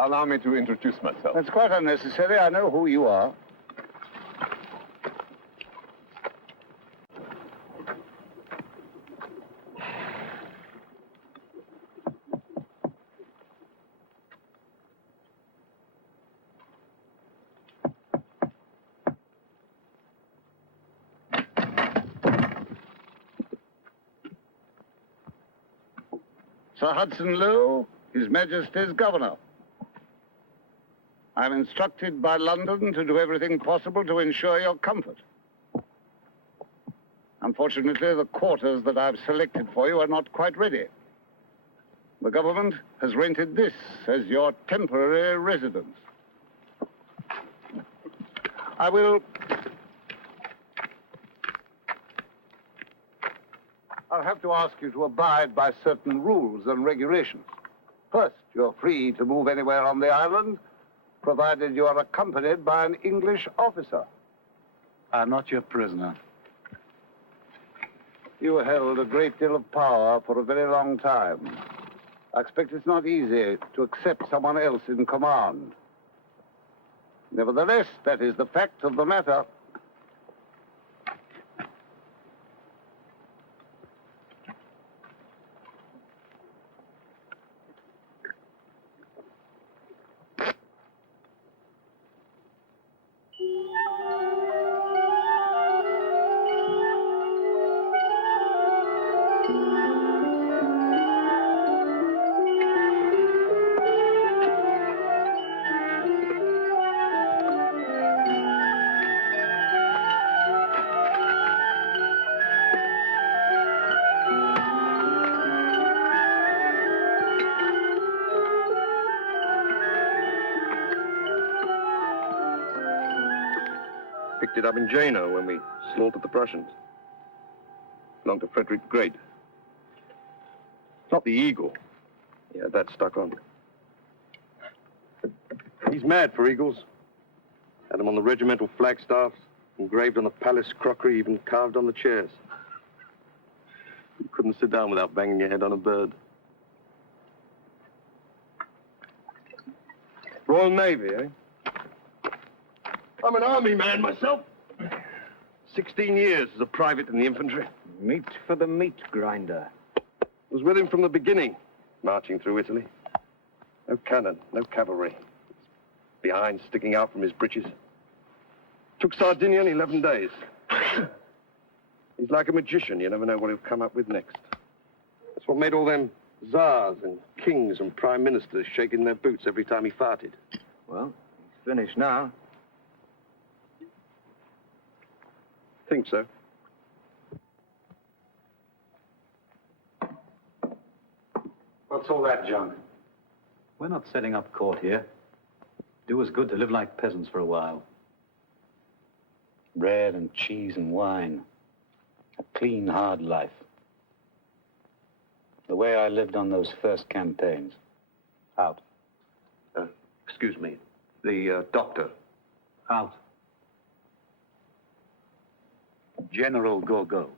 Allow me to introduce myself. That's quite unnecessary. I know who you are. Sir Hudson Lowe, His Majesty's Governor. I'm instructed by London to do everything possible to ensure your comfort. Unfortunately, the quarters that I've selected for you are not quite ready. The government has rented this as your temporary residence. I'll have to ask you to abide by certain rules and regulations. First, you're free to move anywhere on the island, provided you are accompanied by an English officer. I'm not your prisoner. You held a great deal of power for a very long time. I expect it's not easy to accept someone else in command. Nevertheless, that is the fact of the matter. Picked it up in Jena when we slaughtered the Prussians. Belonged to Frederick the Great. Not the eagle. Yeah, that stuck on. He's mad for eagles. Had them on the regimental flagstaffs, engraved on the palace crockery, even carved on the chairs. You couldn't sit down without banging your head on a bird. Royal Navy, eh? I'm an army man myself. 16 years as a private in the infantry. Meat for the meat grinder. Was with him from the beginning, marching through Italy. No cannon, no cavalry. Behind, sticking out from his breeches. Took Sardinia in 11 days. He's like a magician. You never know what he'll come up with next. That's what made all them czars and kings and prime ministers shaking their boots every time he farted. Well, he's finished now. Think so. What's all that junk? We're not setting up court here. Do us good to live like peasants for a while. Bread and cheese and wine. A clean, hard life. The way I lived on those first campaigns. Out. Excuse me. The doctor. Out. General Gorgo.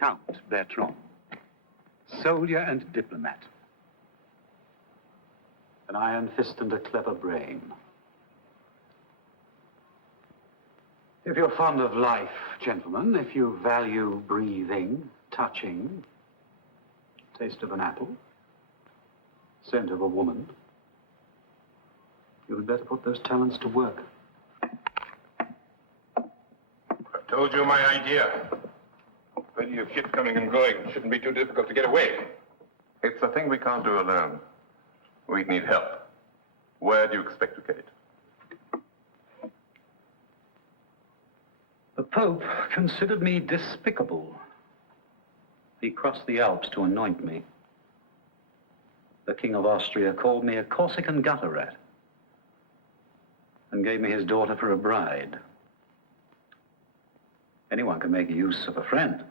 Count Bertrand. Soldier and diplomat. An iron fist and a clever brain. If you're fond of life, gentlemen, if you value breathing, touching, taste of an apple, scent of a woman, you had better put those talents to work. I told you my idea. Plenty of ships coming and going. It shouldn't be too difficult to get away. It's a thing we can't do alone. We'd need help. Where do you expect to get it? The Pope considered me despicable. He crossed the Alps to anoint me. The King of Austria called me a Corsican gutter rat and gave me his daughter for a bride. Anyone can make use of a friend.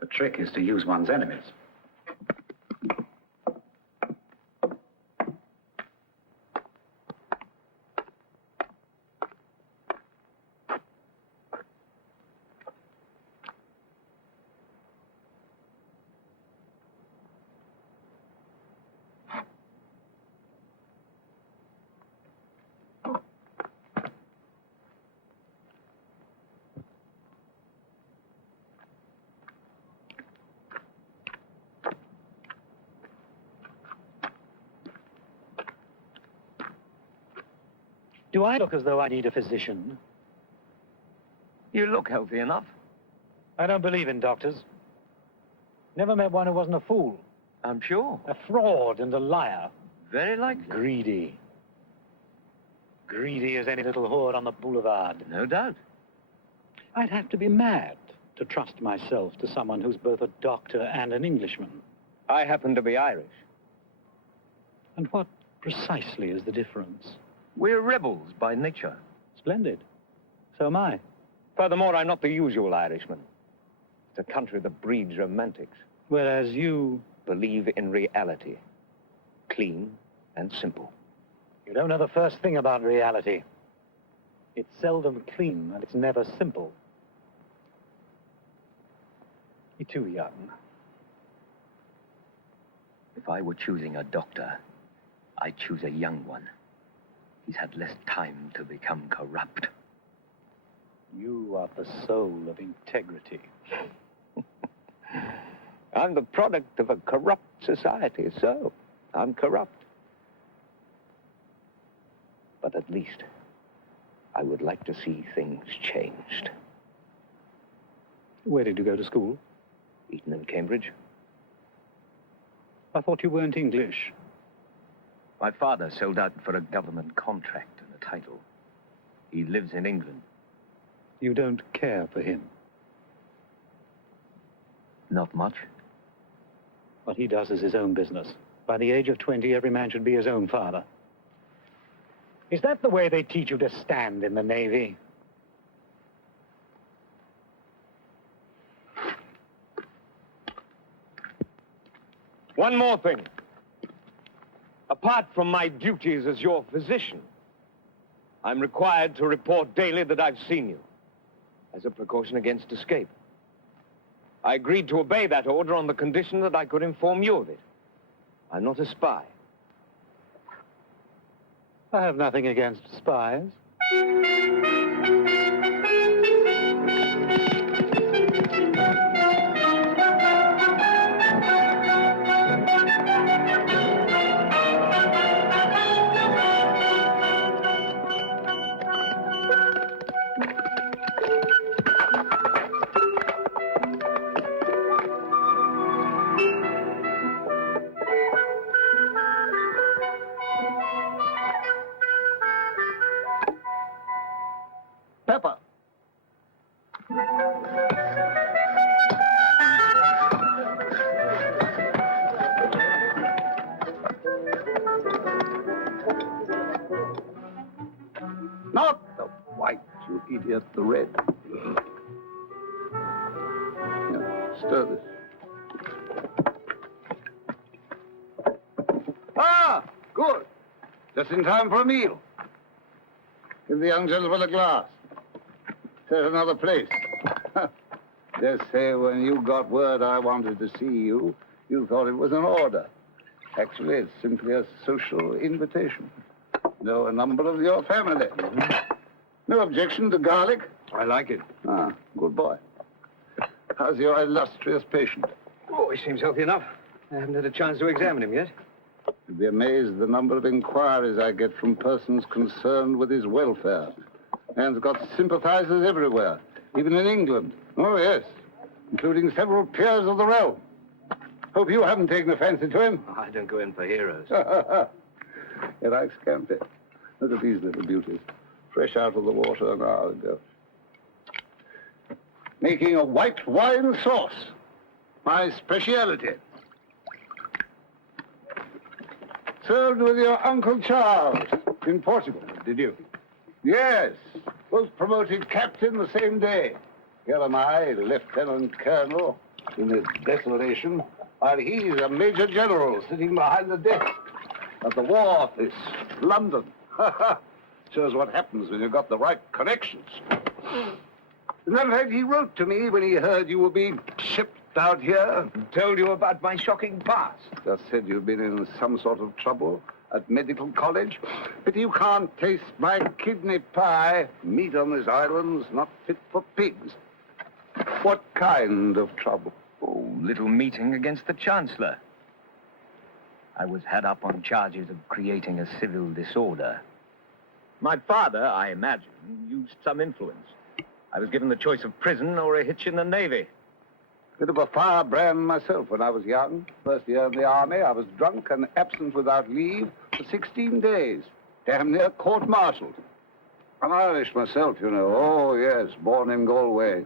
The trick is to use one's enemies. Do I look as though I need a physician? You look healthy enough. I don't believe in doctors. Never met one who wasn't a fool. I'm sure. A fraud and a liar. Very likely. Greedy. Greedy as any little whore on the boulevard. No doubt. I'd have to be mad to trust myself to someone who's both a doctor and an Englishman. I happen to be Irish. And what precisely is the difference? We're rebels by nature. Splendid. So am I. Furthermore, I'm not the usual Irishman. It's a country that breeds romantics. Whereas you... Believe in reality. Clean and simple. You don't know the first thing about reality. It's seldom clean and it's never simple. You're too young. If I were choosing a doctor, I'd choose a young one. He's had less time to become corrupt. You are the soul of integrity. I'm the product of a corrupt society, so I'm corrupt. But at least I would like to see things changed. Where did you go to school? Eton and Cambridge. I thought you weren't English. My father sold out for a government contract and a title. He lives in England. You don't care for him. Not much. What he does is his own business. By the age of 20, every man should be his own father. Is that the way they teach you to stand in the Navy? One more thing. Apart from my duties as your physician, I'm required to report daily that I've seen you, as a precaution against escape. I agreed to obey that order on the condition that I could inform you of it. I'm not a spy. I have nothing against spies. Pepper. Not the white, you idiot, the red. Here, stir this. Ah, good. Just in time for a meal. Give the young gentleman a glass. Set another place. Just say when you got word I wanted to see you, you thought it was an order. Actually, it's simply a social invitation. Know a number of your family. No objection to garlic? I like it. Ah, good boy. How's your illustrious patient? Oh, he seems healthy enough. I haven't had a chance to examine him yet. You'd be amazed the number of inquiries I get from persons concerned with his welfare. Man's got sympathizers everywhere, even in England. Oh, yes, including several peers of the realm. Hope you haven't taken a fancy to him. I don't go in for heroes. He likes Scampi. Look at these little beauties. Fresh out of the water an hour ago. Making a white wine sauce. My speciality. Served with your Uncle Charles in Portugal. Did you? Yes. Was promoted captain the same day. Here am I, lieutenant colonel, in this desolation, while he's a major general sitting behind the desk at the War Office, London. Shows what happens when you've got the right connections. As a matter of fact, he wrote to me when he heard you were being shipped out here. Told you about my shocking past. Just said you've been in some sort of trouble at medical college. But you can't taste my kidney pie. Meat on this island's not fit for pigs. What kind of trouble? Oh, little meeting against the Chancellor. I was had up on charges of creating a civil disorder. My father, I imagine, used some influence. I was given the choice of prison or a hitch in the Navy. Bit of a firebrand myself when I was young. First year in the army, I was drunk and absent without leave for 16 days. Damn near court-martialed. I'm Irish myself, you know. Oh, yes, born in Galway.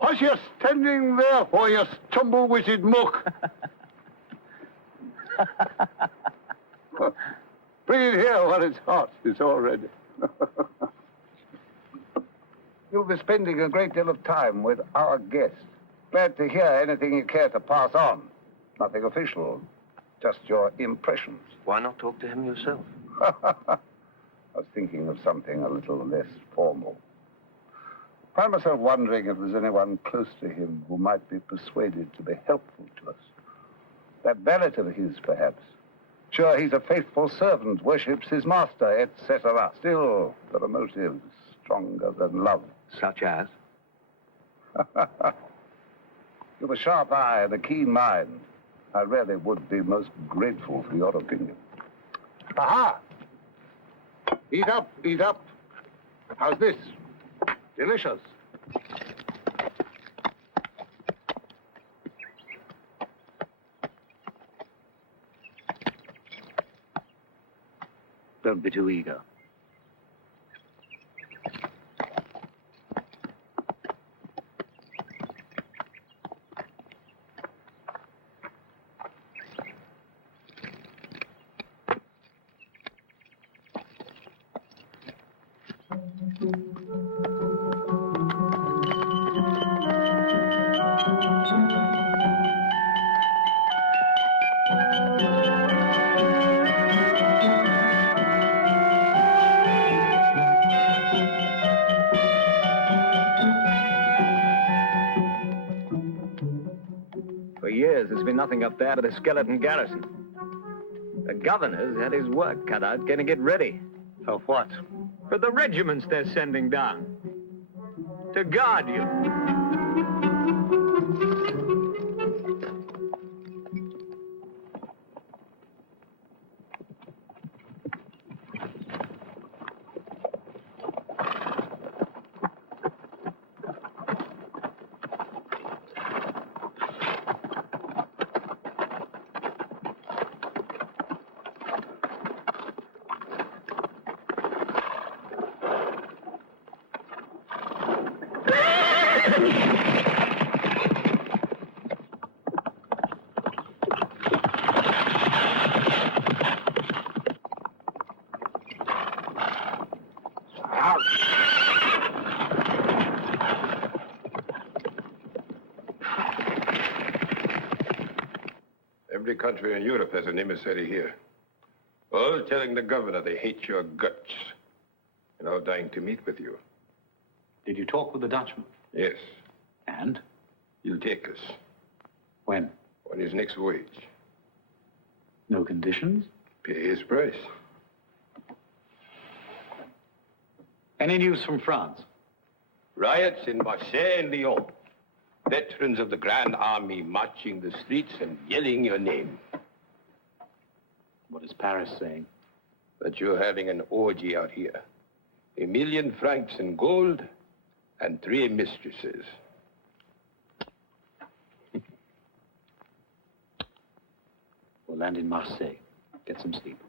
What's you standing there for, you stumble-witted muck? Bring it here while it's hot. It's all ready. You'll be spending a great deal of time with our guest. Glad to hear anything you care to pass on. Nothing official, just your impressions. Why not talk to him yourself? I was thinking of something a little less formal. I find myself wondering if there's anyone close to him who might be persuaded to be helpful to us. That valet of his, perhaps. Sure, he's a faithful servant, worships his master, etc. Still, there are motives stronger than love. Such as? You've a sharp eye and a keen mind. I really would be most grateful for your opinion. Aha! Eat up, eat up. How's this? Delicious. Don't be too eager. For years, there's been nothing up there but a skeleton garrison. The governor's had his work cut out getting it ready. Of what? For the regiments they're sending down. To guard you. Every country in Europe has an emissary here. All telling the governor they hate your guts and all dying to meet with you. Did you talk with the Dutchman? Yes, And? he'll take us When? on his next voyage. No conditions? Pay his price. Any news from France? Riots in Marseille and Lyon. Veterans of the Grand Army marching the streets and yelling your name. What is Paris saying? That you're having an orgy out here. 1,000,000 francs in gold and 3 mistresses. We'll land in Marseille. Get some sleep.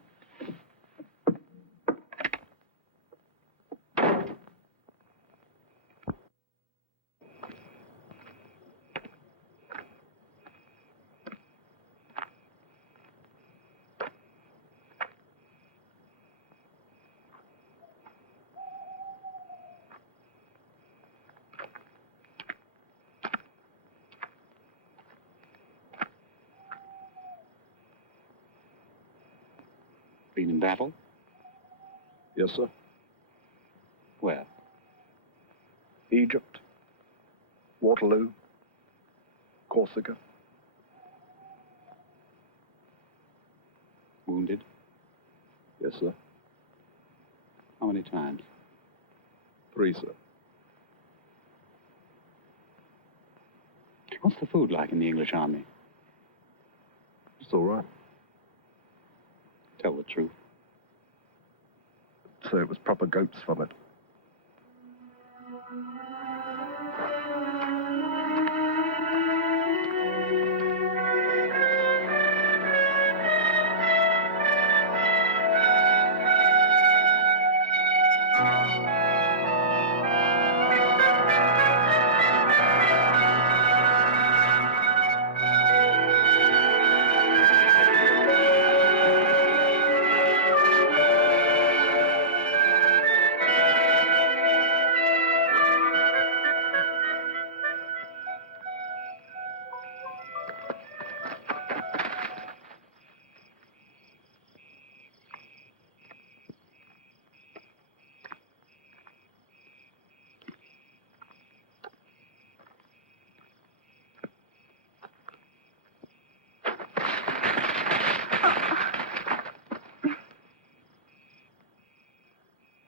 Been in battle? Yes, sir. Where? Egypt, Waterloo, Corsica. Wounded? Yes, sir. How many times? 3, sir. What's the food like in the English army? It's all right. Tell the truth. So it was proper goat's vomit.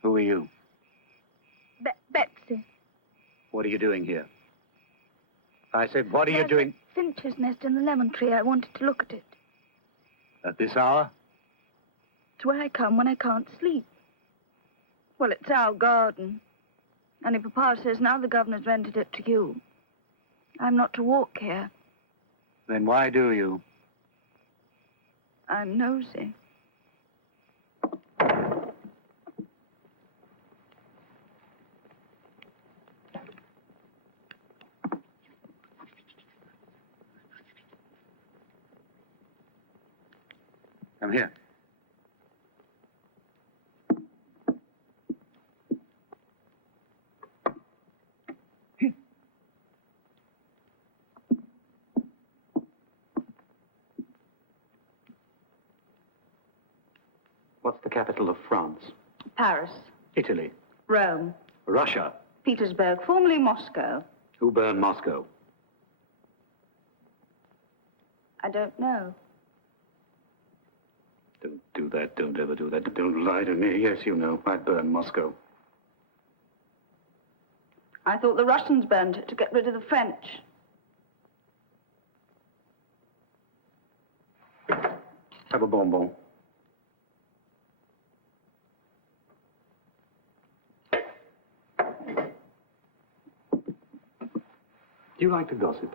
Who are you? Betsy. What are you doing here? I said, what are you doing Finch's nest in the lemon tree. I wanted to look at it. at this hour? It's where I come when I can't sleep. Well, it's our garden. Only Papa says now the governor's rented it to you. I'm not to walk here. Then why do you? I'm nosy. Come here. What's the capital of France? Paris, Italy. Rome, Russia. Petersburg, formerly Moscow. Who burned Moscow? I don't know. Don't do that. Don't ever do that. Don't lie to me. Yes, you know. I burned Moscow. I thought the Russians burned it to get rid of the French. Have a bonbon. Do you like to gossip?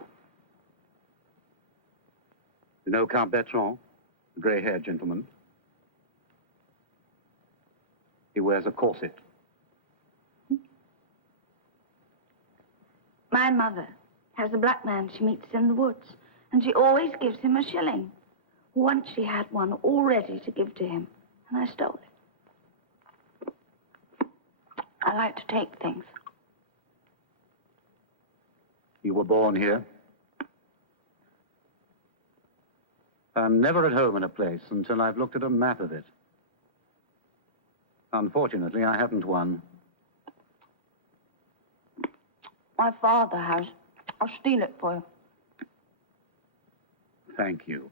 You know Count Bertrand, the grey-haired gentleman? He wears a corset. My mother has a black man she meets in the woods, and she always gives him a shilling. Once she had one all ready to give to him, and I stole it. I like to take things. You were born here? I'm never at home in a place until I've looked at a map of it. Unfortunately, I haven't one. My father has. I'll steal it for you. Thank you.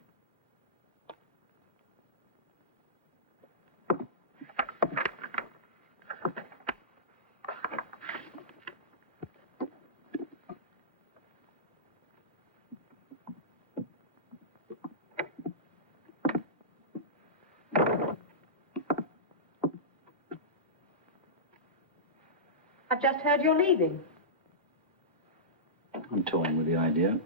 I've just heard you're leaving. I'm toying with the idea.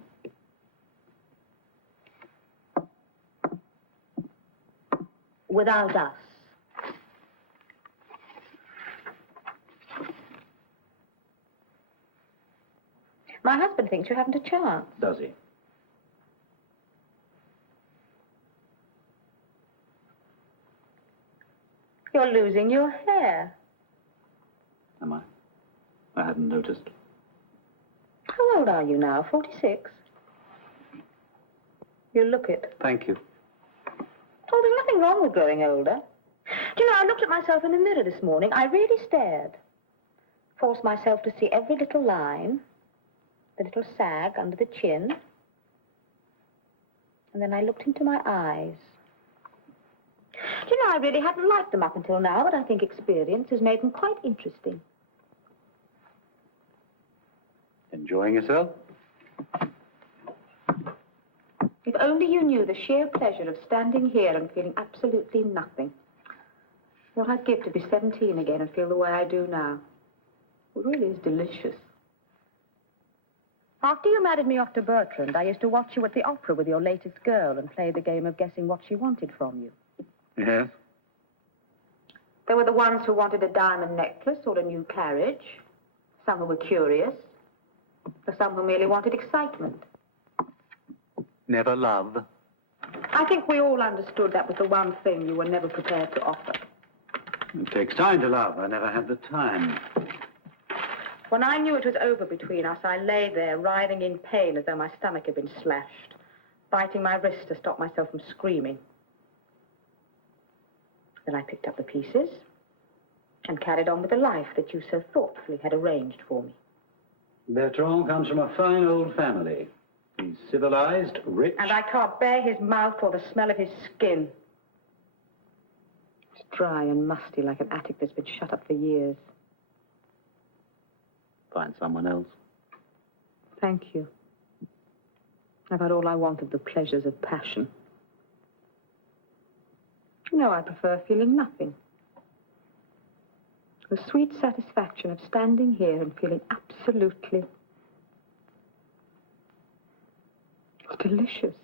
Without us. My husband thinks you haven't a chance. Does he? You're losing your hair. Am I? I hadn't noticed. How old are you now? 46? You look it. Thank you. Oh, there's nothing wrong with growing older. Do you know, I looked at myself in the mirror this morning. I really stared. Forced myself to see every little line, the little sag under the chin. And then I looked into my eyes. Do you know, I really hadn't liked them up until now, but I think experience has made them quite interesting. Enjoying yourself? If only you knew the sheer pleasure of standing here and feeling absolutely nothing. What I'd give to be 17 again and feel the way I do now. It really is delicious. After you married me off to Bertrand, I used to watch you at the opera with your latest girl and play the game of guessing what she wanted from you. Yes. There were the ones who wanted a diamond necklace or a new carriage. Some who were curious. For some who merely wanted excitement. Never love. I think we all understood that was the one thing you were never prepared to offer. It takes time to love. I never had the time. When I knew it was over between us, I lay there, writhing in pain as though my stomach had been slashed, biting my wrist to stop myself from screaming. Then I picked up the pieces and carried on with the life that you so thoughtfully had arranged for me. Bertrand comes from a fine old family. He's civilized, rich. And I can't bear his mouth or the smell of his skin. It's dry and musty like an attic that's been shut up for years. Find someone else. Thank you. I've had all I want of the pleasures of passion. You know, I prefer feeling nothing. The sweet satisfaction of standing here and feeling absolutely... It's delicious.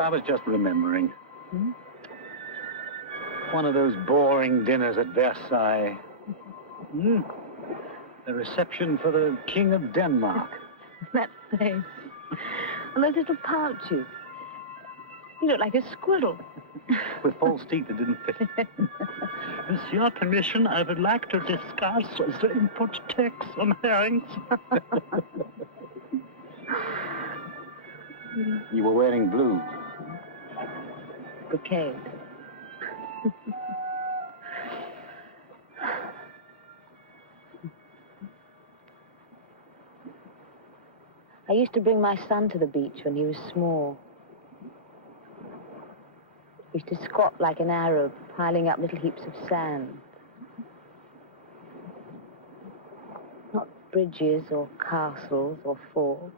I was just remembering. One of those boring dinners at Versailles. The reception for the King of Denmark. That face. And those little pouches. You look like a squirrel. With false teeth that didn't fit. With your permission, I would like to discuss the import tax on herrings. You were wearing blue. Brocade. I used to bring my son to the beach when he was small. He used to squat like an Arab, piling up little heaps of sand. Not bridges or castles or forts.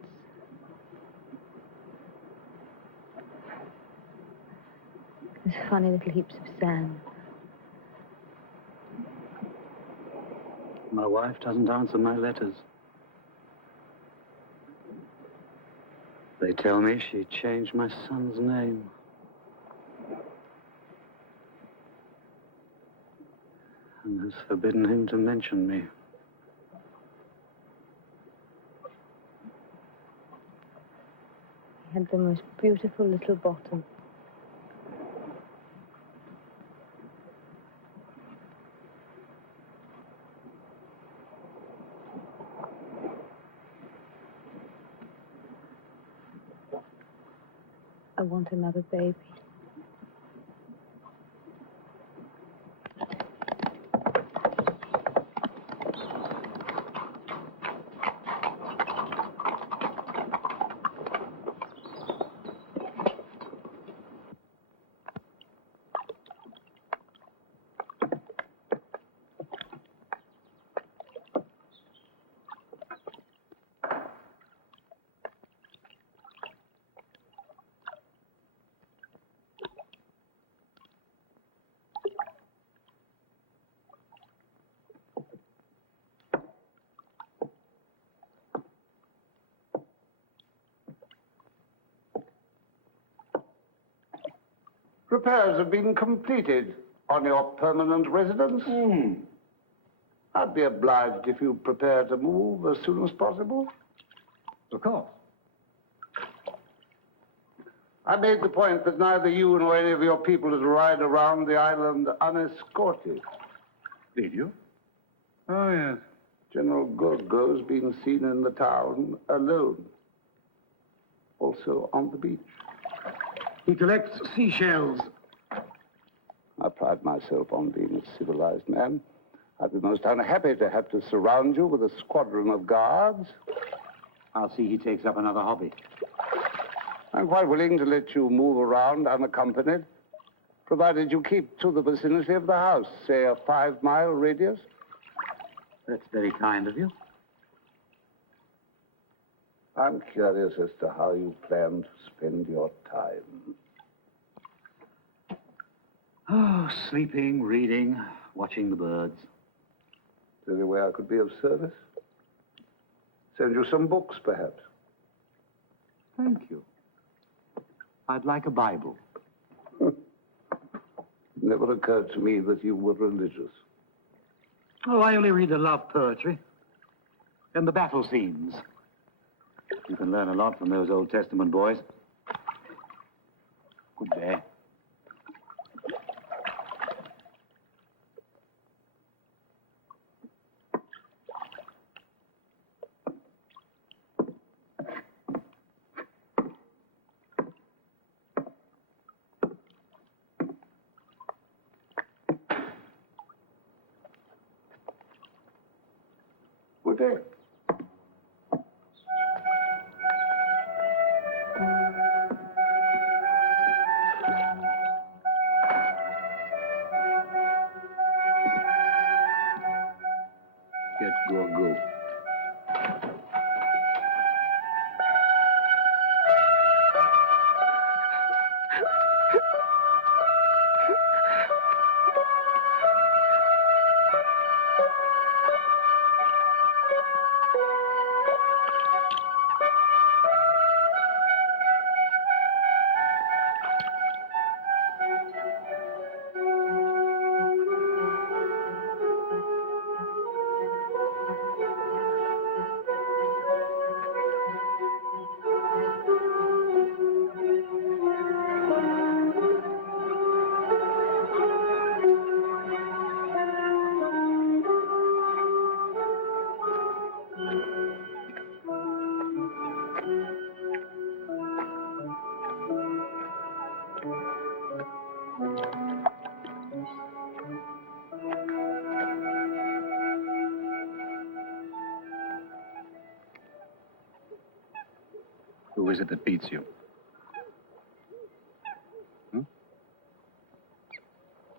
These funny little heaps of sand. My wife doesn't answer my letters. They tell me she changed my son's name. And has forbidden him to mention me. He had the most beautiful little bottom. I want another baby. Repairs have been completed on your permanent residence. I'd be obliged if you prepare to move as soon as possible. Of course. I made the point that neither you nor any of your people is to ride around the island unescorted. Did you? Oh, yes. General Gorgo's been seen in the town alone. Also on the beach. He collects seashells. I pride myself on being a civilized man. I'd be most unhappy to have to surround you with a squadron of guards. I'll see he takes up another hobby. I'm quite willing to let you move around unaccompanied, provided you keep to the vicinity of the house, say a 5-mile radius. That's very kind of you. I'm curious as to how you plan to spend your time. Oh, sleeping, reading, watching the birds. Is there any way I could be of service? Send you some books, perhaps. Thank you. I'd like a Bible. It never occurred to me that you were religious. Oh, I only read the love poetry and the battle scenes. You can learn a lot from those Old Testament boys. Good day. Good day. Get Gorgo. Who is it that beats you?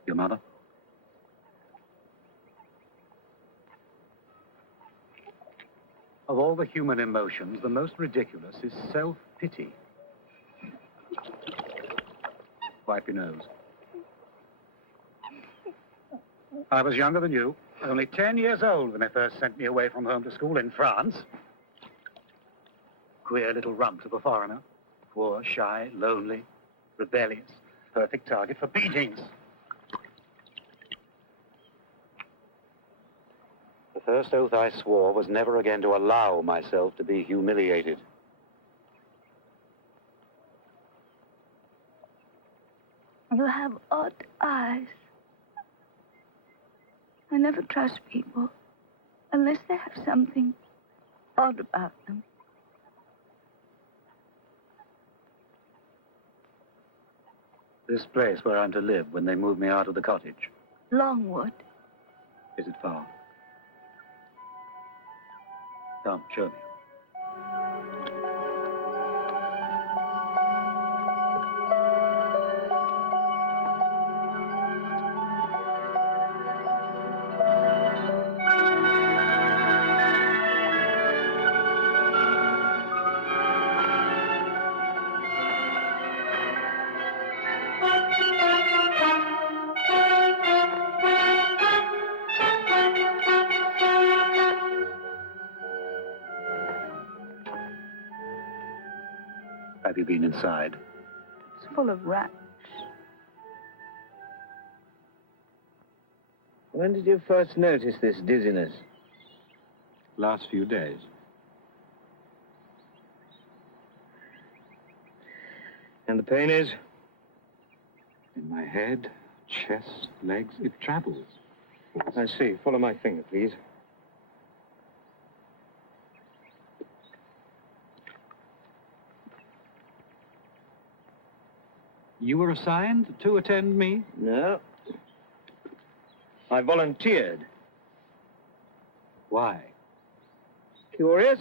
Your mother? Of all the human emotions, the most ridiculous is self-pity. Wipe your nose. I was younger than you, only 10 years old when they first sent me away from home to school in France. Queer little rump of a foreigner. Poor, shy, lonely, rebellious. Perfect target for beatings. The first oath I swore was never again to allow myself to be humiliated. You have odd eyes. I never trust people unless they have something odd about them. This place where I'm to live when they move me out of the cottage. Longwood. Is it far? Come, show me. Have you been inside? It's full of rats. When did you first notice this dizziness? Last few days. And the pain is? In my head, chest, legs, it travels. I see. Follow my finger, please. You were assigned to attend me? No. I volunteered. Why? Curious?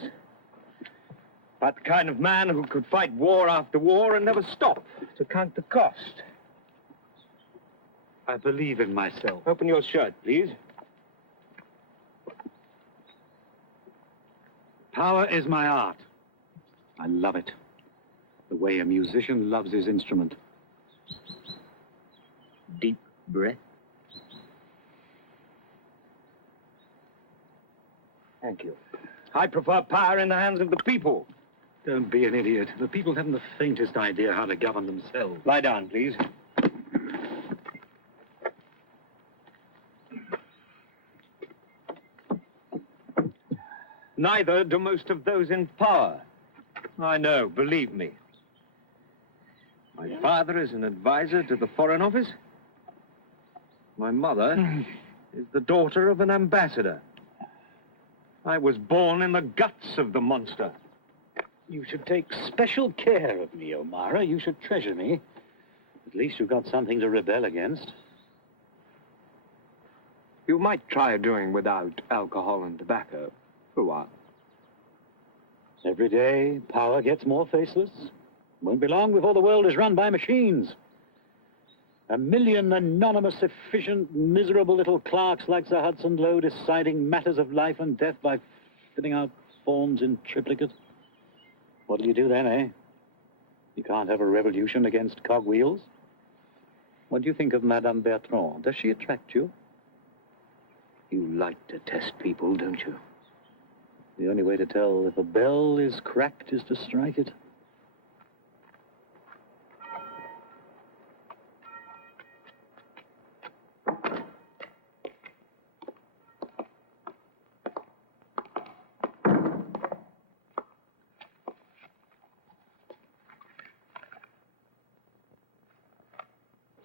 But the kind of man who could fight war after war and never stop to count the cost. I believe in myself. Open your shirt, please. Power is my art. I love it. The way a musician loves his instrument. Deep breath. Thank you. I prefer power in the hands of the people. Don't be an idiot. The people haven't the faintest idea how to govern themselves. Lie down, please. Neither do most of those in power. I know, believe me. My father is an advisor to the Foreign Office. My mother is the daughter of an ambassador. I was born in the guts of the monster. You should take special care of me, O'Mara. You should treasure me. At least you've got something to rebel against. You might try doing without alcohol and tobacco for a while. Every day, power gets more faceless. Won't be long before the world is run by machines. 1 million anonymous, efficient, miserable little clerks like Sir Hudson Lowe deciding matters of life and death by filling out forms in triplicate. What'll you do then, eh? You can't have a revolution against cogwheels. What do you think of Madame Bertrand? Does she attract you? You like to test people, don't you? The only way to tell if a bell is cracked is to strike it.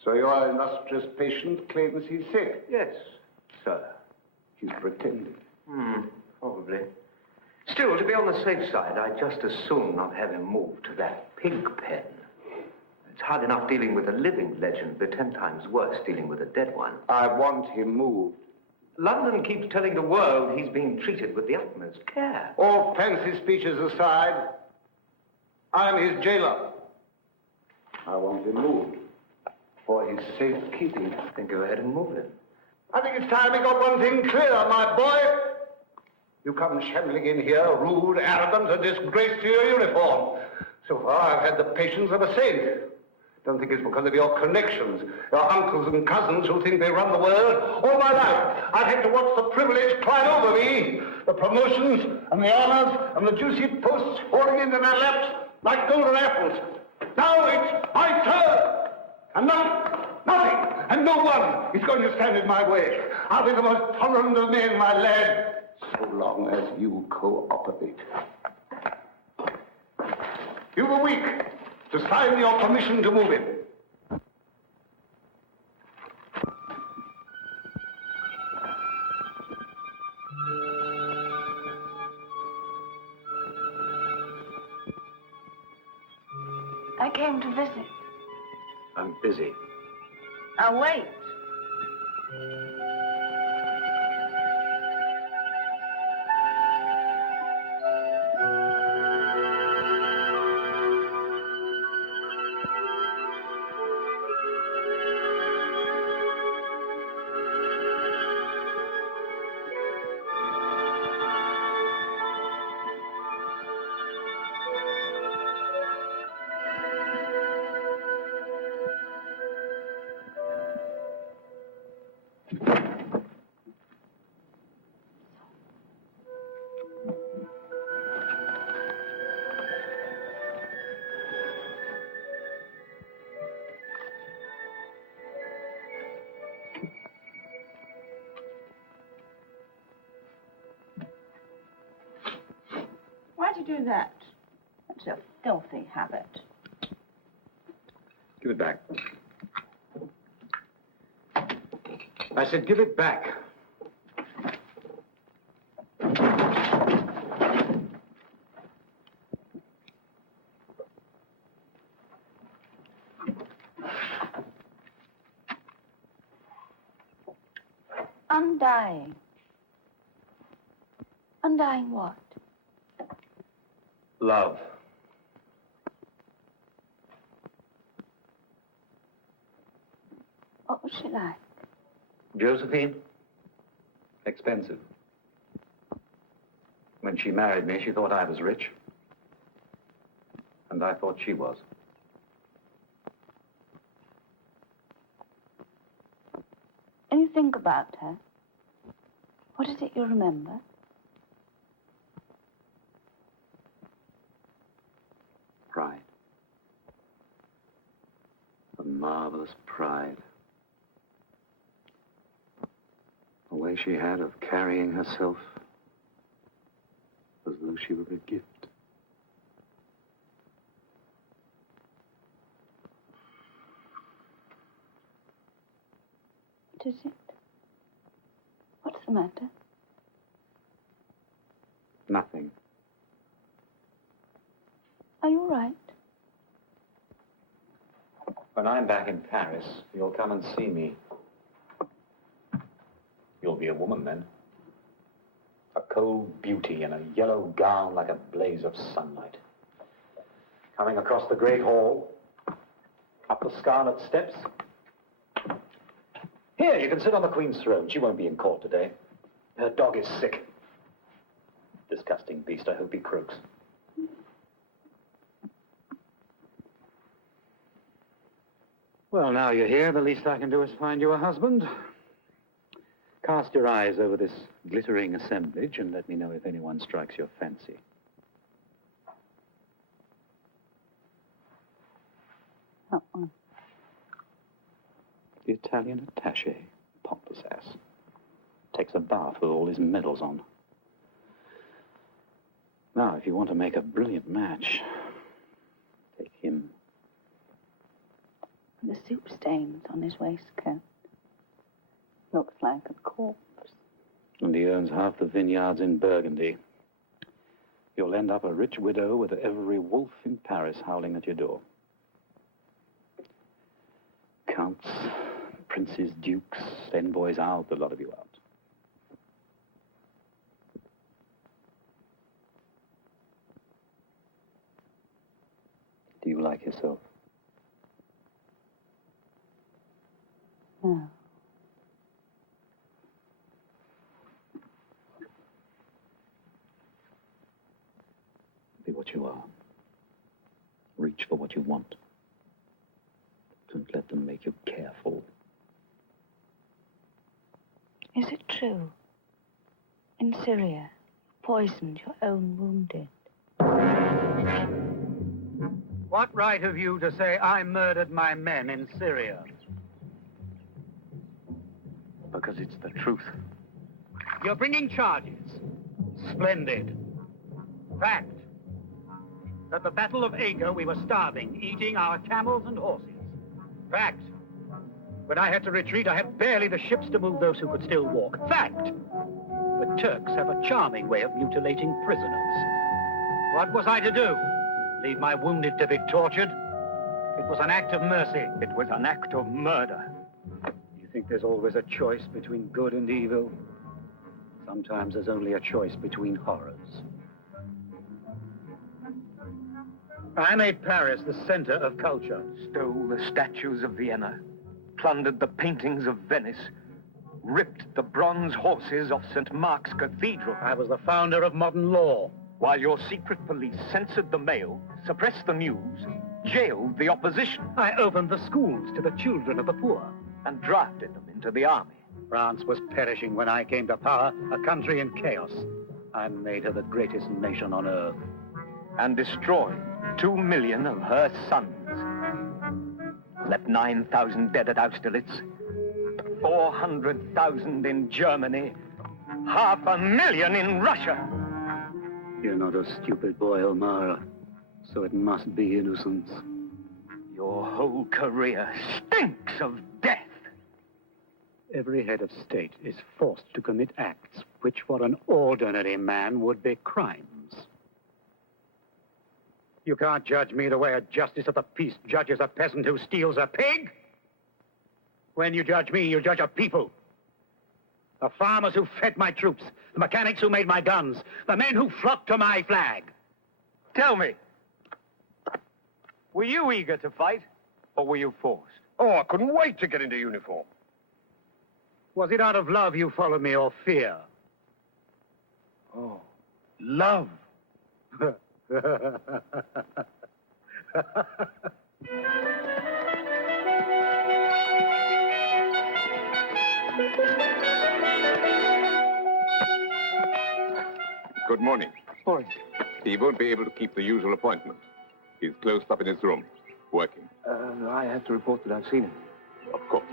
So your illustrious patient claims he's sick? Yes, sir. He's pretending. Probably. Still, to be on the safe side, I'd just as soon not have him moved to that pig pen. It's hard enough dealing with a living legend, but 10 times worse dealing with a dead one. I want him moved. London keeps telling the world he's being treated with the utmost care. All fancy speeches aside, I'm his jailer. I want him moved for his safekeeping. Then go ahead and move him. I think it's time we got one thing clear, my boy. You come shambling in here, rude, arrogant, a disgrace to your uniform. So far, I've had the patience of a saint. Don't think it's because of your connections, your uncles and cousins who think they run the world. All my life, I've had to watch the privilege climb over me, the promotions and the honors and the juicy posts falling into their laps like golden apples. Now it's my turn. And nothing, and no one is going to stand in my way. I'll be the most tolerant of men, my lad, so long as you cooperate. You've a week to sign your permission to move him. I came to visit. I'm busy. I'll wait. Why'd you do that? That's a filthy habit. Give it back. I said give it back. Undying. Undying what? Love. What was she like? Josephine? Expensive. When she married me, she thought I was rich. And I thought she was. When you think about her, what is it you remember? Pride. A marvelous pride. A way she had of carrying herself as though she were a gift. What is it? What's the matter? Nothing. Are you all right? When I'm back in Paris, you'll come and see me. You'll be a woman then. A cold beauty in a yellow gown like a blaze of sunlight. Coming across the Great Hall, up the scarlet steps. Here, you can sit on the Queen's throne. She won't be in court today. Her dog is sick. Disgusting beast. I hope he croaks. Well, now you're here, the least I can do is find you a husband. Cast your eyes over this glittering assemblage and let me know if anyone strikes your fancy. Not one. The Italian attaché, pompous ass. Takes a bath with all his medals on. Now, if you want to make a brilliant match, take him. The soup stains on his waistcoat. Looks like a corpse. And he owns half the vineyards in Burgundy. You'll end up a rich widow with every wolf in Paris howling at your door. Counts, princes, dukes, envoys, I'll the lot of you out. Do you like yourself? No. Be what you are. Reach for what you want. Don't let them make you careful. Is it true? In Syria, you poisoned your own wounded. What right have you to say I murdered my men in Syria? Because it's the truth. You're bringing charges. Splendid. Fact. At the Battle of Acre, we were starving, eating our camels and horses. Fact. When I had to retreat, I had barely the ships to move those who could still walk. Fact. The Turks have a charming way of mutilating prisoners. What was I to do? Leave my wounded to be tortured? It was an act of mercy. It was an act of murder. You think there's always a choice between good and evil? Sometimes there's only a choice between horrors. I made Paris the center of culture. Stole the statues of Vienna, plundered the paintings of Venice, ripped the bronze horses of St. Mark's Cathedral. I was the founder of modern law. While your secret police censored the mail, suppressed the news, jailed the opposition. I opened the schools to the children of the poor. And drafted them into the army. France was perishing when I came to power, a country in chaos. I made her the greatest nation on earth. And destroyed 2 million of her sons. Left 9,000 dead at Austerlitz, 400,000 in Germany, 500,000 in Russia. You're not a stupid boy, Elmira, so it must be innocence. Your whole career stinks of death. Every head of state is forced to commit acts which for an ordinary man would be crimes. You can't judge me the way a justice of the peace judges a peasant who steals a pig. When you judge me, you judge a people. The farmers who fed my troops, the mechanics who made my guns, the men who flocked to my flag. Tell me, were you eager to fight, or were you forced? Oh, I couldn't wait to get into uniform. Was it out of love you followed me, or fear? Oh, love. Good morning. Morning. He won't be able to keep the usual appointment. He's closed up in his room, working. I have to report that I've seen him. Of course.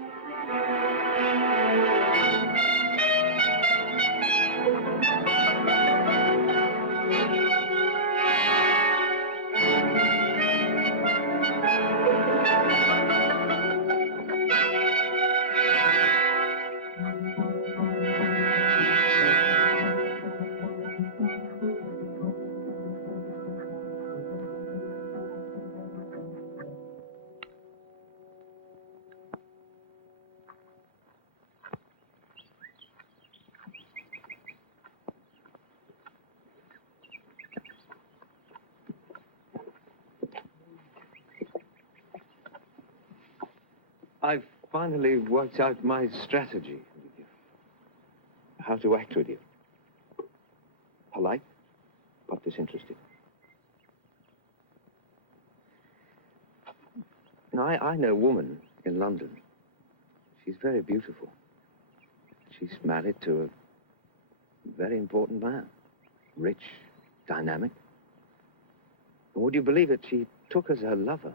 I've finally worked out my strategy with you. How to act with you. Polite, but disinterested. Now, I know a woman in London. She's very beautiful. She's married to a very important man. Rich, dynamic. And would you believe it, she took as her lover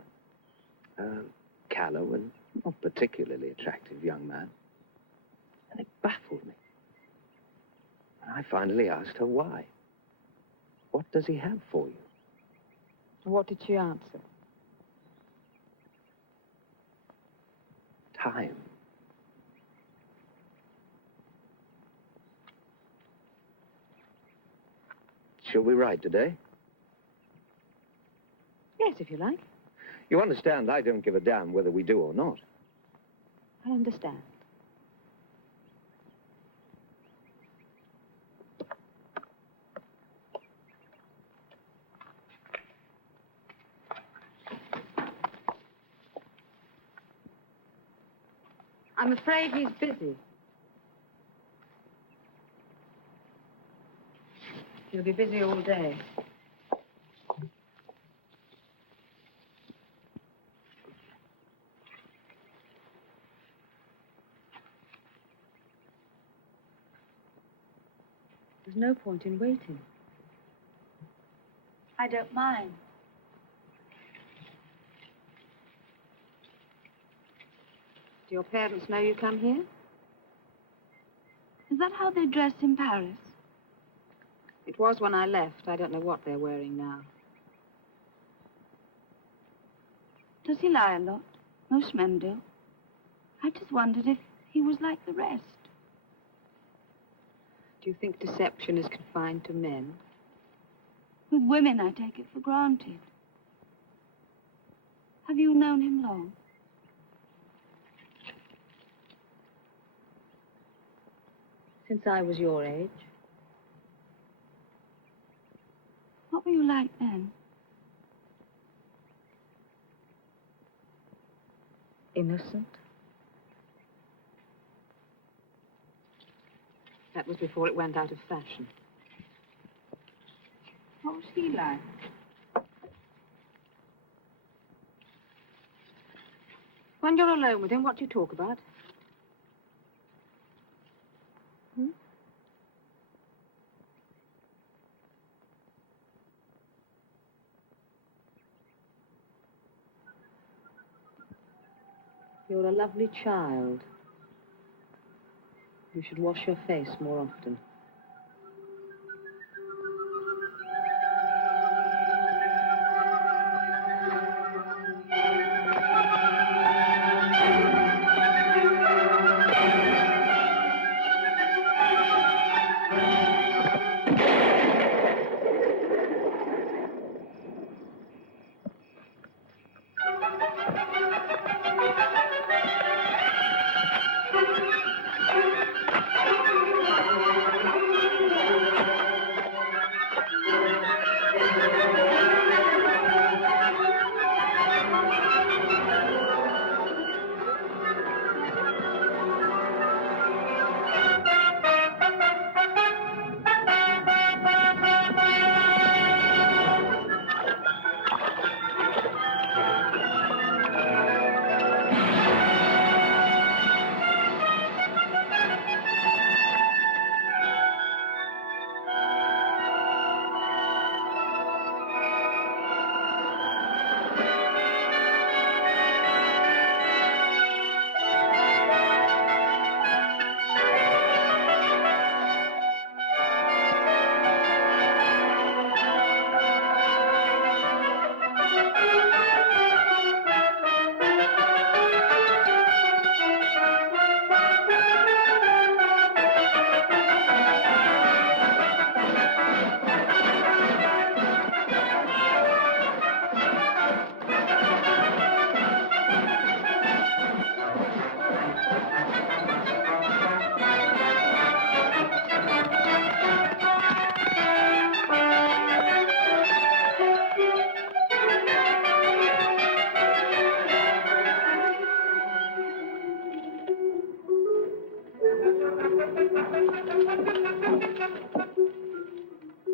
a callow and not particularly attractive young man. And it baffled me. And I finally asked her why. What does he have for you? What did she answer? Time. Shall we ride today? Yes, if you like. You understand, I don't give a damn whether we do or not. I understand. I'm afraid he's busy. He'll be busy all day. There's no point in waiting. I don't mind. Do your parents know you come here? Is that how they dress in Paris? It was when I left. I don't know what they're wearing now. Does he lie a lot? Most men do. I just wondered if he was like the rest. Do you think deception is confined to men? With women, I take it for granted. Have you known him long? Since I was your age. What were you like then? Innocent. That was before it went out of fashion. What was he like? When you're alone with him, what do you talk about? You're a lovely child. You should wash your face more often.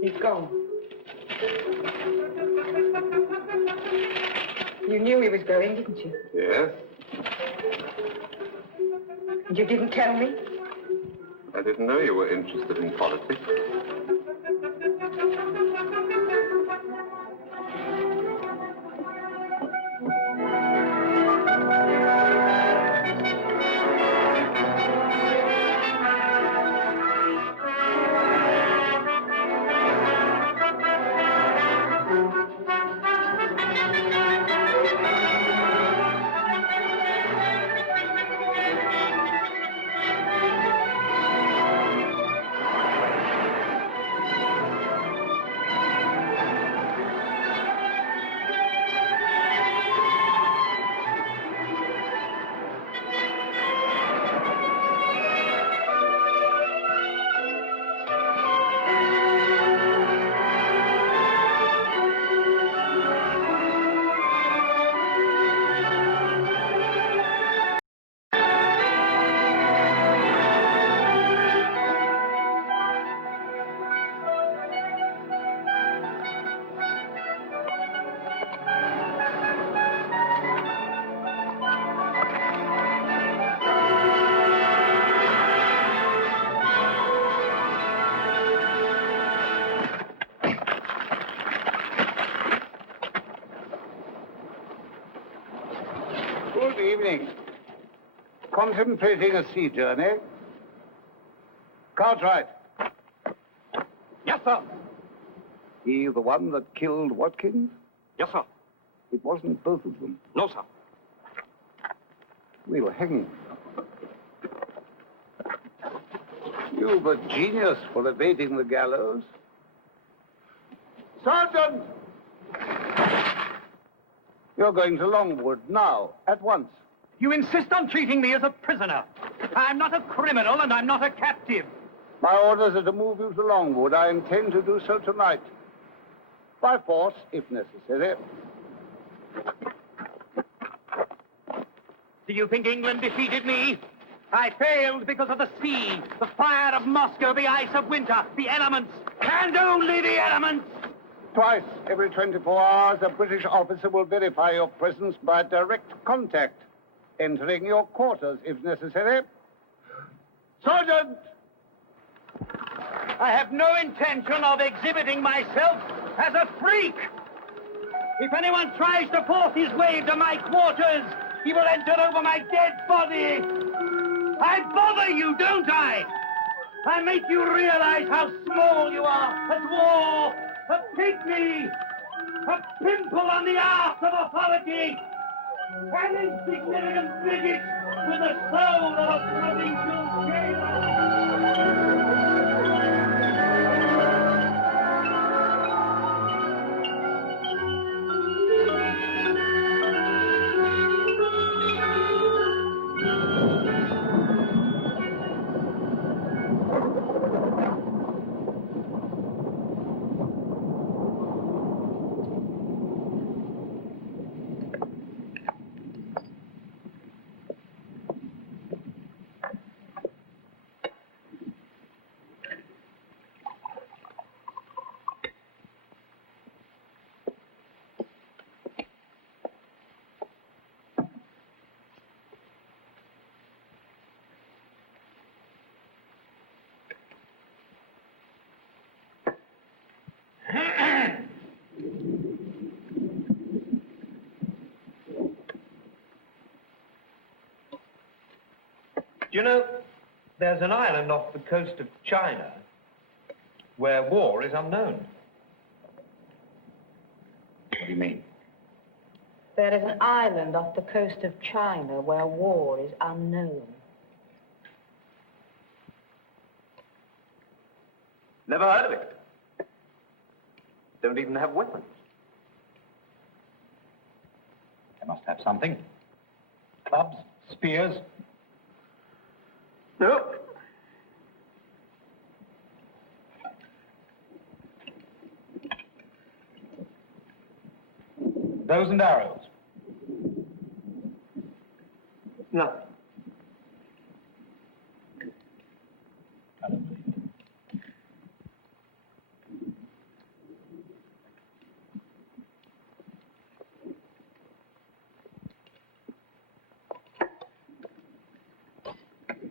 He's gone. You knew he was going, didn't you? Yes? And you didn't tell me? I didn't know you were interested in politics. evening. Contemplating a sea journey. Cartwright. Yes, sir. He the one that killed Watkins? Yes, sir. It wasn't both of them. No, sir. We'll hang him. You've a genius for evading the gallows. Sergeant! You're going to Longwood now, at once. You insist on treating me as a prisoner. I'm not a criminal and I'm not a captive. My orders are to move you to Longwood. I intend to do so tonight. By force, if necessary. Do you think England defeated me? I failed because of the sea, the fire of Moscow, the ice of winter, the elements, and only the elements. Twice every 24 hours, a British officer will verify your presence by direct contact, entering your quarters if necessary. Sergeant! I have no intention of exhibiting myself as a freak. If anyone tries to force his way to my quarters, he will enter over my dead body. I bother you, don't I? I make you realize how small you are at war, a pygmy, a pimple on the arse of authority, an insignificant bigot with the soul of a provincial jailer. You know, there's an island off the coast of China where war is unknown. What do you mean? There is an island off the coast of China where war is unknown. Never heard of it. Don't even have weapons. They must have something. Clubs, spears. No. Bows and arrows. Nothing. I don't believe it.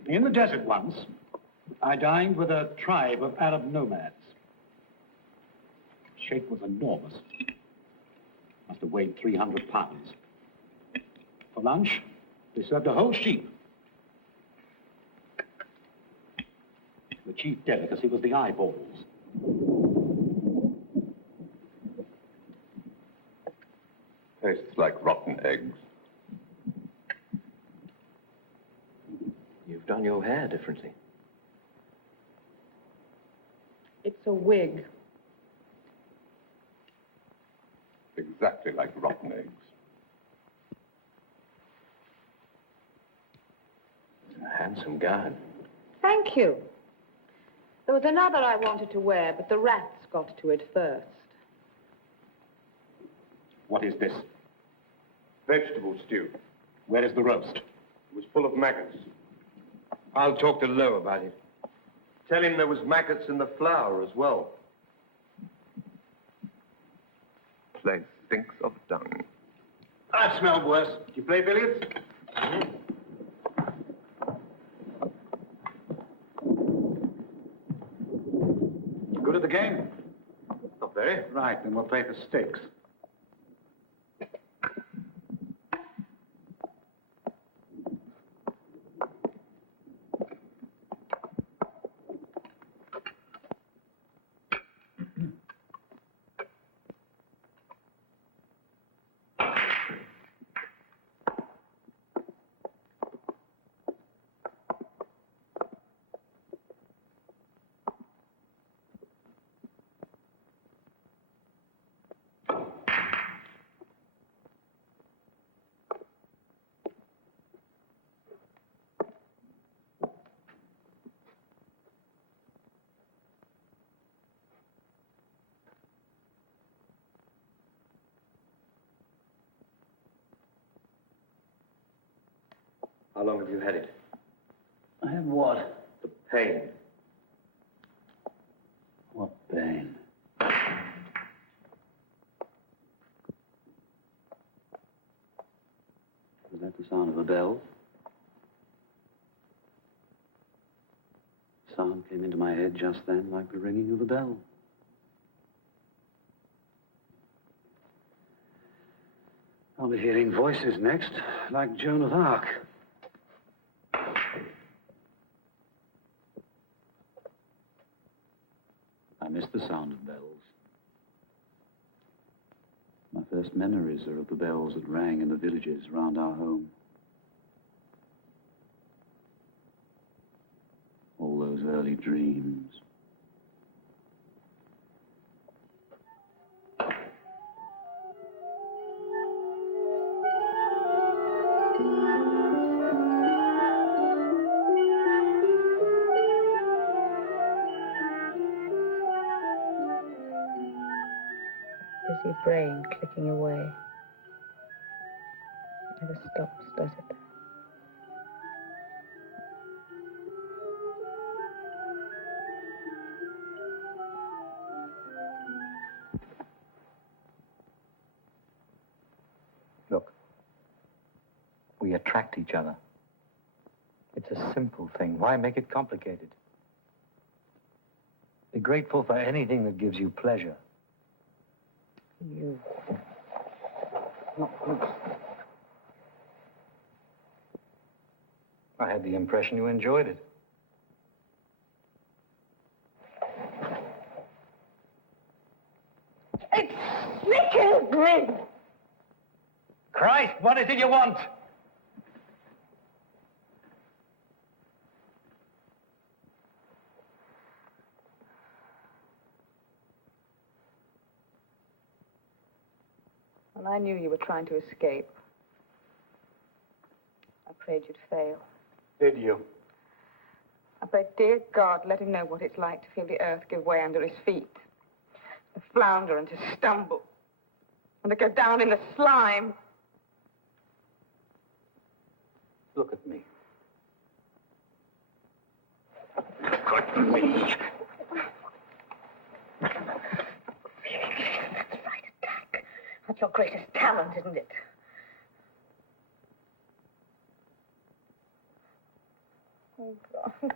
In the desert once, I dined with a tribe of Arab nomads. Sheikh was enormous. Must have weighed 300 pounds. For lunch, they served a whole sheep. The chief delicacy was the eyeballs. Tastes like rotten eggs. You've done your hair differently. It's a wig. Exactly like rotten eggs. A handsome gown. Thank you. There was another I wanted to wear, but the rats got to it first. What is this? Vegetable stew. Where is the roast? It was full of maggots. I'll talk to Lowe about it. Tell him there was maggots in the flour as well. Place stinks of dung. I've smelled worse. Do you play billiards? Good at the game? Not very. Right, then we'll play for stakes. How long have you had it? I have what? The pain. What pain? Was that the sound of a bell? Sound came into my head just then like the ringing of a bell. I'll be hearing voices next, like Joan of Arc. I miss the sound of bells. My first memories are of the bells that rang in the villages round our home. All those early dreams. Busy brain clicking away. It never stops, does it? Look, we attract each other. It's a simple thing. Why make it complicated? Be grateful for anything that gives you pleasure. You. Not good. I had the impression you enjoyed it. It sickens me! Christ, what is it you want? When I knew you were trying to escape, I prayed you'd fail. Did you? I prayed, dear God, let him know what it's like to feel the earth give way under his feet, to flounder and to stumble, and to go down in the slime. Look at me. Look at me. That's your greatest talent, isn't it? Oh, God.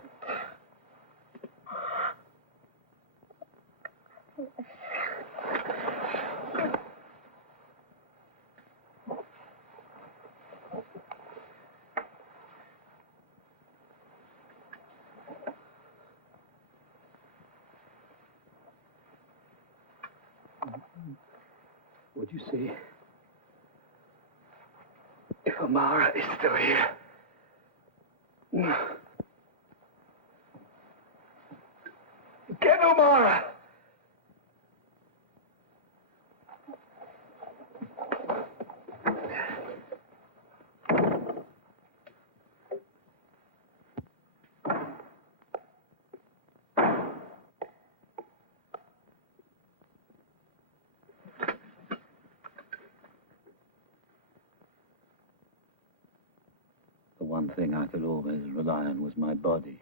Would you see if Amara is still here? Get Amara! The one thing I could always rely on was my body.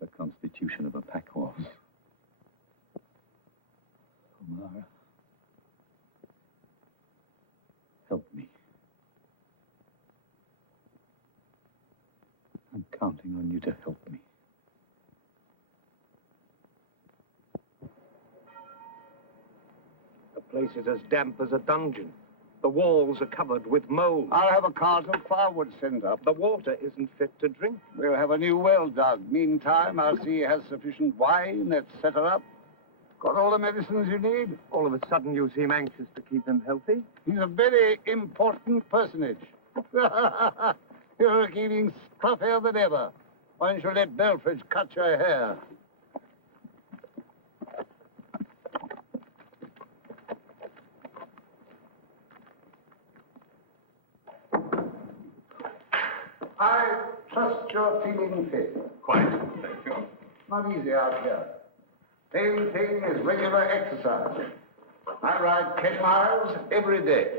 The constitution of a pack horse. Omara, help me. I'm counting on you to help me. The place is as damp as a dungeon. The walls are covered with mold. I'll have a cart of firewood sent up. The water isn't fit to drink. We'll have a new well dug. Meantime, I'll see he has sufficient wine. Let's set her up. Got all the medicines you need? All of a sudden, you seem anxious to keep him healthy. He's a very important personage. You're looking scruffier than ever. Why don't you let Belfridge cut your hair? I trust you're feeling fit. Quite, thank you. Not easy out here. Main thing is regular exercise. I ride 10 miles every day.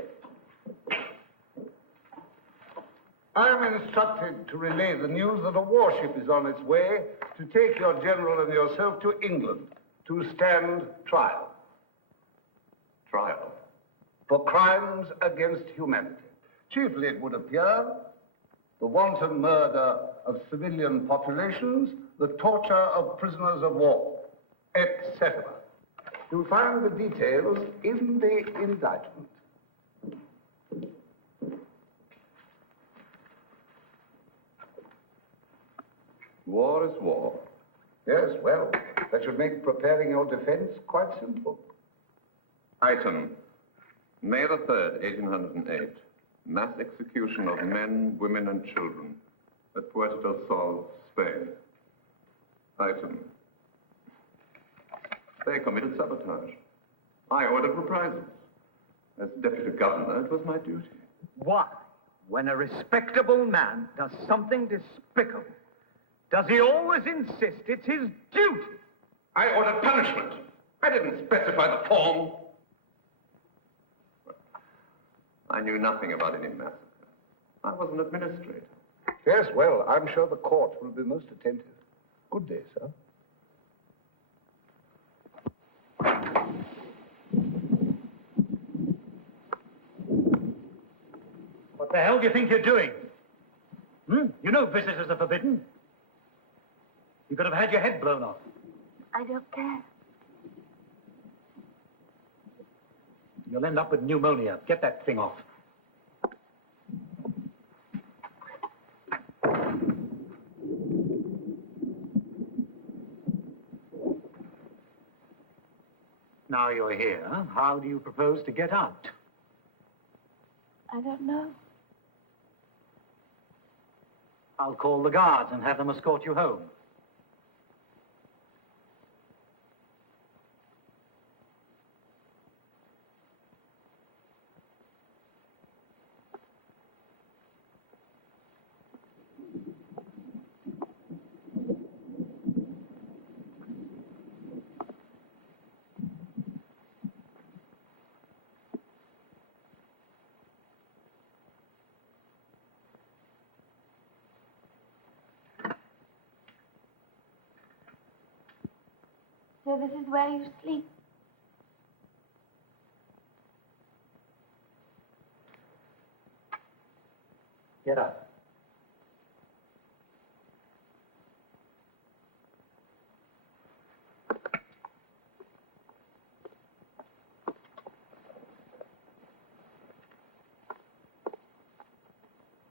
I am instructed to relay the news that a warship is on its way to take your general and yourself to England to stand trial. Trial. For crimes against humanity. Chiefly, it would appear, the wanton murder of civilian populations, the torture of prisoners of war, etc. You'll find the details in the indictment. War is war. Yes, well, that should make preparing your defense quite simple. Item, May the 3rd, 1808. Mass execution of men, women, and children at Puerto del Sol, Spain. Item, they committed sabotage. I ordered reprisals. As deputy governor, it was my duty. Why, when a respectable man does something despicable, does he always insist it's his duty? I ordered punishment. I didn't specify the form. I knew nothing about any massacre. I was an administrator. Yes, well, I'm sure the court will be most attentive. Good day, sir. What the hell do you think you're doing? You know visitors are forbidden. You could have had your head blown off. I don't care. You'll end up with pneumonia. Get that thing off. Now you're here, how do you propose to get out? I don't know. I'll call the guards and have them escort you home. So this is where you sleep? Get up.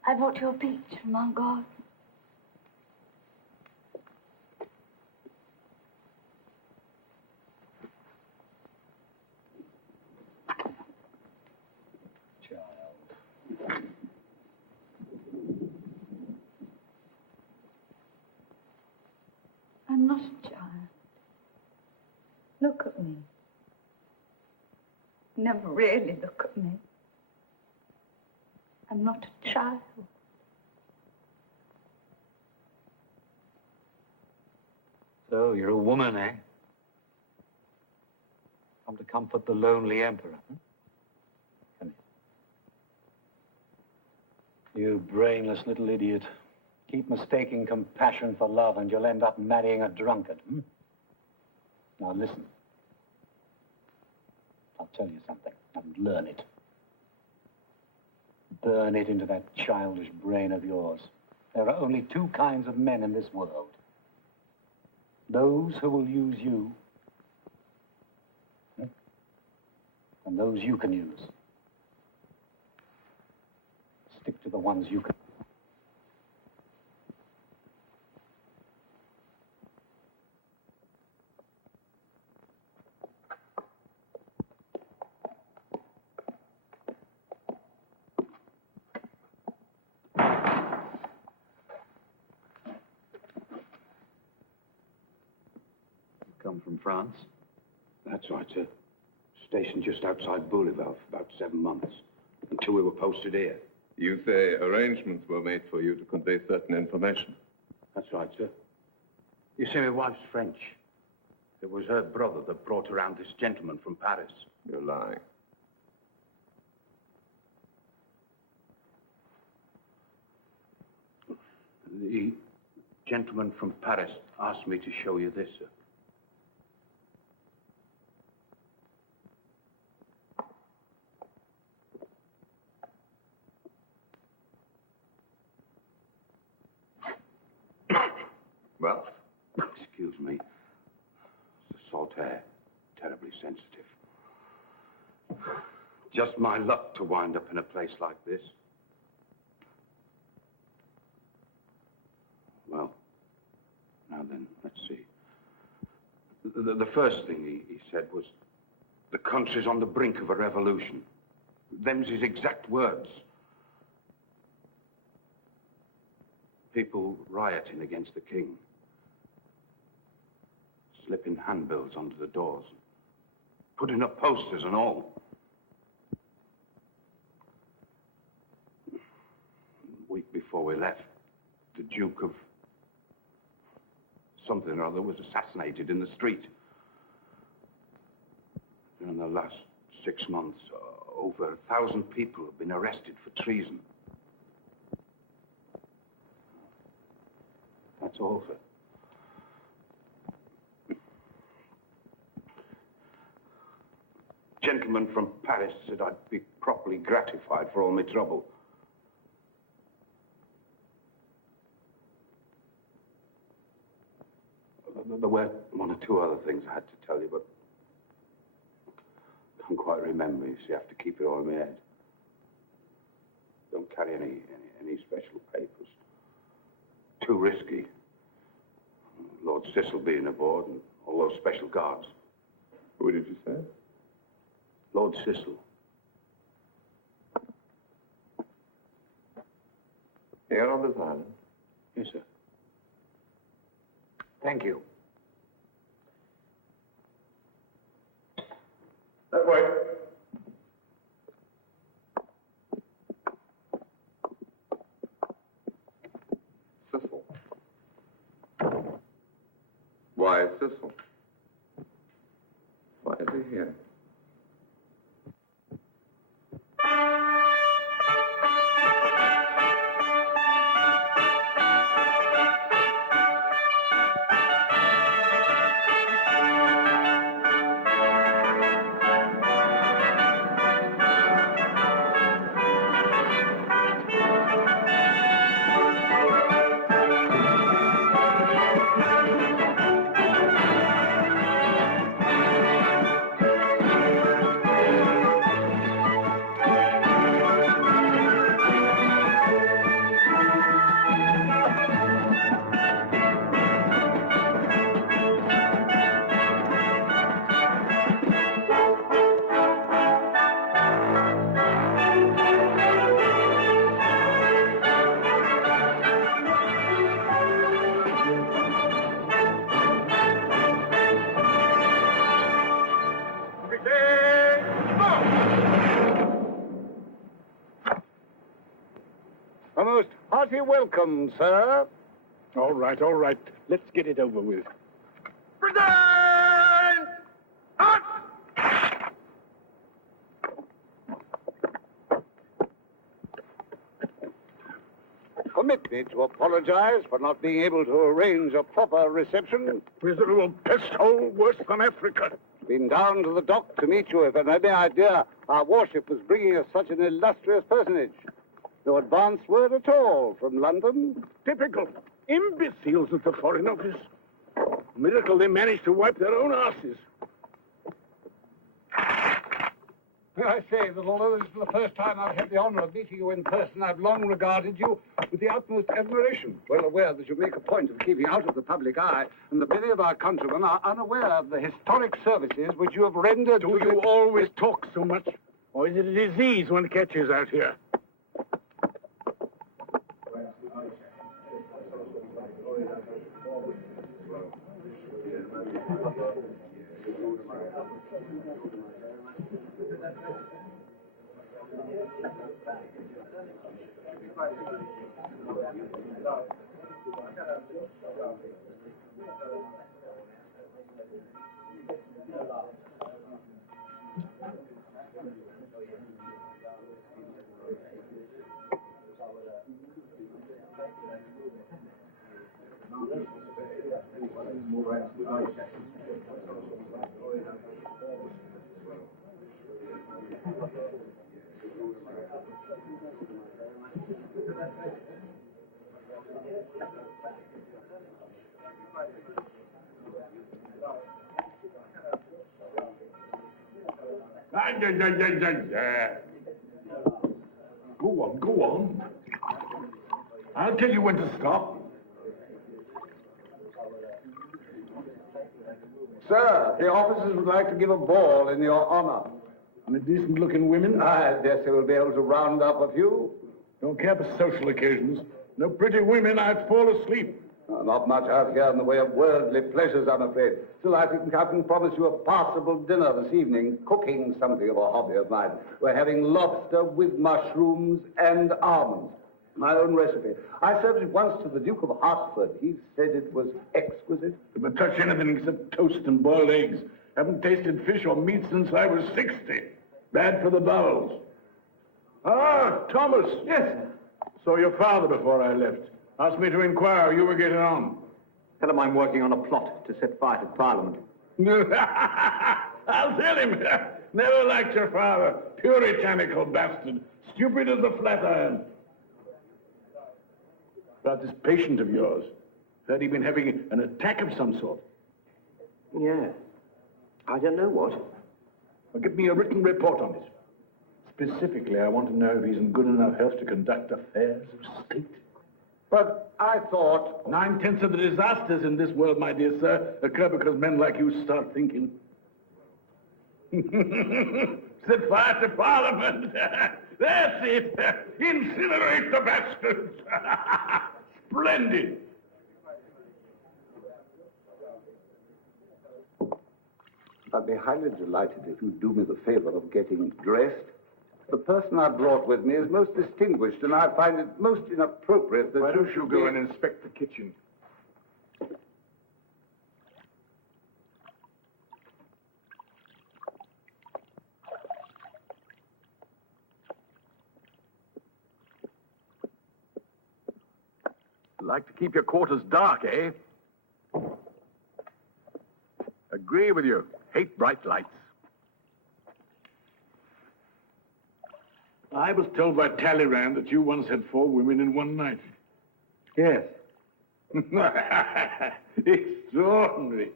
I brought you a peach from our garden. I'm not a child. Look at me. Never really look at me. I'm not a child. So you're a woman, eh? Come to comfort the lonely emperor. Come here. You brainless little idiot. Keep mistaking compassion for love and you'll end up marrying a drunkard. Now listen. I'll tell you something and learn it. Burn it into that childish brain of yours. There are only two kinds of men in this world. Those who will use you, and those you can use. Stick to the ones you can. Come from France? That's right, sir. Stationed just outside Bouleval for about 7 months, until we were posted here. You say arrangements were made for you to convey certain information. That's right, sir. You see, my wife's French. It was her brother that brought around this gentleman from Paris. You're lying. The gentleman from Paris asked me to show you this, sir. Well? Excuse me. It's a salt air. Terribly sensitive. Just my luck to wind up in a place like this. Well, now then, let's see. The first thing he said was, the country's on the brink of a revolution. Them's his exact words. People rioting against the king. Slipping handbills onto the doors. Putting up posters and all. A week before we left, the Duke of something or other was assassinated in the street. In the last 6 months, over 1,000 people have been arrested for treason. That's all, sir. Gentleman from Paris said I'd be properly gratified for all my trouble. There were one or two other things I had to tell you, but I can't quite remember. You see, I have to keep it all in my head. Don't carry any special papers. Too risky. Lord Cecil being aboard and all those special guards. Who did you say? Lord Cecil. Here on this island? Yes, sir. Thank you. That way. Cecil. Why Cecil? Why is he here? A most hearty welcome, sir. All right, all right. Let's get it over with. Permit me to apologize for not being able to arrange a proper reception. Miserable pest hole worse than Africa. Been down to the dock to meet you if an any idea our warship was bringing us such an illustrious personage. No advance word at all from London. Typical. Imbeciles at the Foreign Office. Miracle they managed to wipe their own asses. May I say that although this is the first time I've had the honor of meeting you in person, I've long regarded you with the utmost admiration, well aware that you make a point of keeping out of the public eye, and that many of our countrymen are unaware of the historic services which you have rendered Do you always talk so much? Or is it a disease one catches out here? Go on. I'll tell you when to stop. Sir, the officers would like to give a ball in your honor. And the decent-looking women? I guess they will be able to round up a few. Don't care for social occasions. No pretty women, I'd fall asleep. Not much out here in the way of worldly pleasures, I'm afraid. Still, I think I can promise you a passable dinner this evening. Cooking something of a hobby of mine. We're having lobster with mushrooms and almonds. My own recipe. I served it once to the Duke of Hertford. He said it was exquisite. Never touch anything except toast and boiled eggs. Haven't tasted fish or meat since I was 60. Bad for the bowels. Ah, Thomas. Yes. Saw your father before I left. Asked me to inquire how you were getting on. Tell him I'm working on a plot to set fire to Parliament. I'll tell him. Never liked your father. Puritanical bastard. Stupid as a flat iron. About this patient of yours. Heard he'd been having an attack of some sort. Yeah. I don't know what. Well, give me a written report on it. Specifically, I want to know if he's in good enough health to conduct affairs of state. But I thought... 9/10 of the disasters in this world, my dear sir, occur because men like you start thinking. Set fire to Parliament. That's it. Incinerate the bastards. Splendid. I'd be highly delighted if you'd do me the favor of getting dressed. The person I brought with me is most distinguished, and I find it most inappropriate that... Why don't you go and inspect the kitchen? Like to keep your quarters dark, eh? Agree with you. Hate bright lights. I was told by Talleyrand that you once had 4 women in one night. Yes. Extraordinary.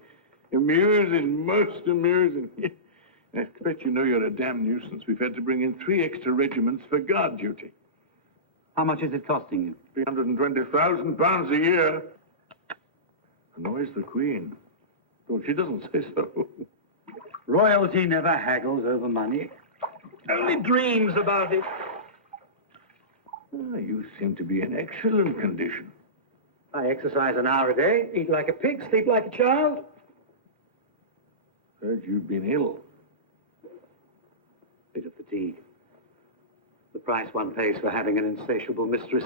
Amusing, most amusing. I expect you know you're a damn nuisance. We've had to bring in 3 extra regiments for guard duty. How much is it costing you? £320,000 a year. Annoys the Queen. Well, she doesn't say so. Royalty never haggles over money. Only dreams about it. Ah, you seem to be in excellent condition. I exercise an hour a day, eat like a pig, sleep like a child. Heard you've been ill. Bit of fatigue. The price one pays for having an insatiable mistress.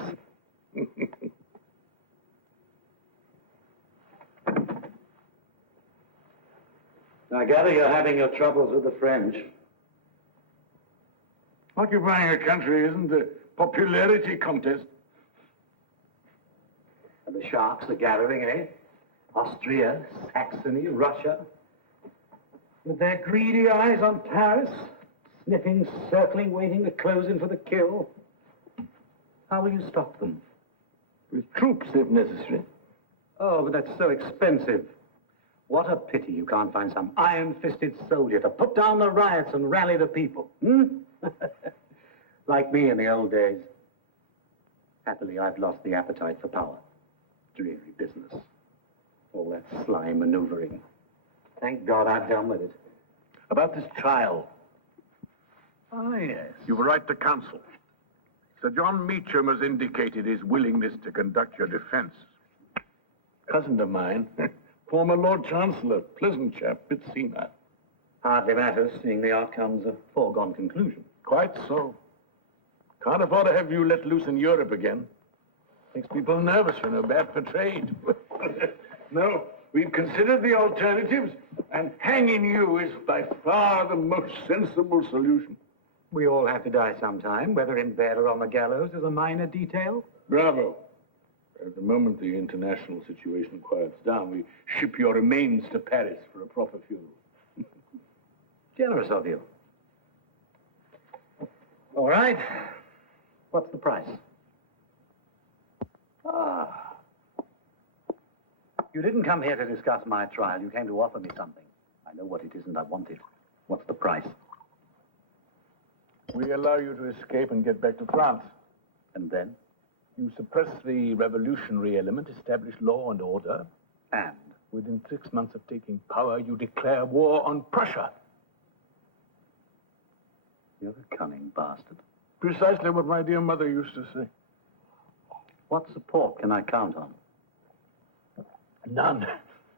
I gather you're having your troubles with the French. Occupying a country isn't a popularity contest. And the sharks are gathering, eh? Austria, Saxony, Russia. With their greedy eyes on Paris, sniffing, circling, waiting to close in for the kill. How will you stop them? With troops, if necessary. Oh, but that's so expensive. What a pity you can't find some iron-fisted soldier to put down the riots and rally the people. Like me in the old days. Happily, I've lost the appetite for power. Dreary business. All that sly maneuvering. Thank God I've done with it. About this trial. Ah, yes. You were right to counsel. Sir John Meacham has indicated his willingness to conduct your defense. Cousin of mine, former Lord Chancellor, pleasant chap, bit senile. Hardly matters, seeing the outcome's a foregone conclusion. Quite so. Can't afford to have you let loose in Europe again. Makes people nervous, you know, bad for trade. No, we've considered the alternatives, and hanging you is by far the most sensible solution. We all have to die sometime, whether in bed or on the gallows is a minor detail. Bravo. At the moment the international situation quiets down, we ship your remains to Paris for a proper funeral. Generous of you. All right. What's the price? You didn't come here to discuss my trial. You came to offer me something. I know what it is and I want it. What's the price? We allow you to escape and get back to France. And then? You suppress the revolutionary element, establish law and order. And? Within 6 months of taking power, you declare war on Prussia. You're a cunning bastard. Precisely what my dear mother used to say. What support can I count on? None.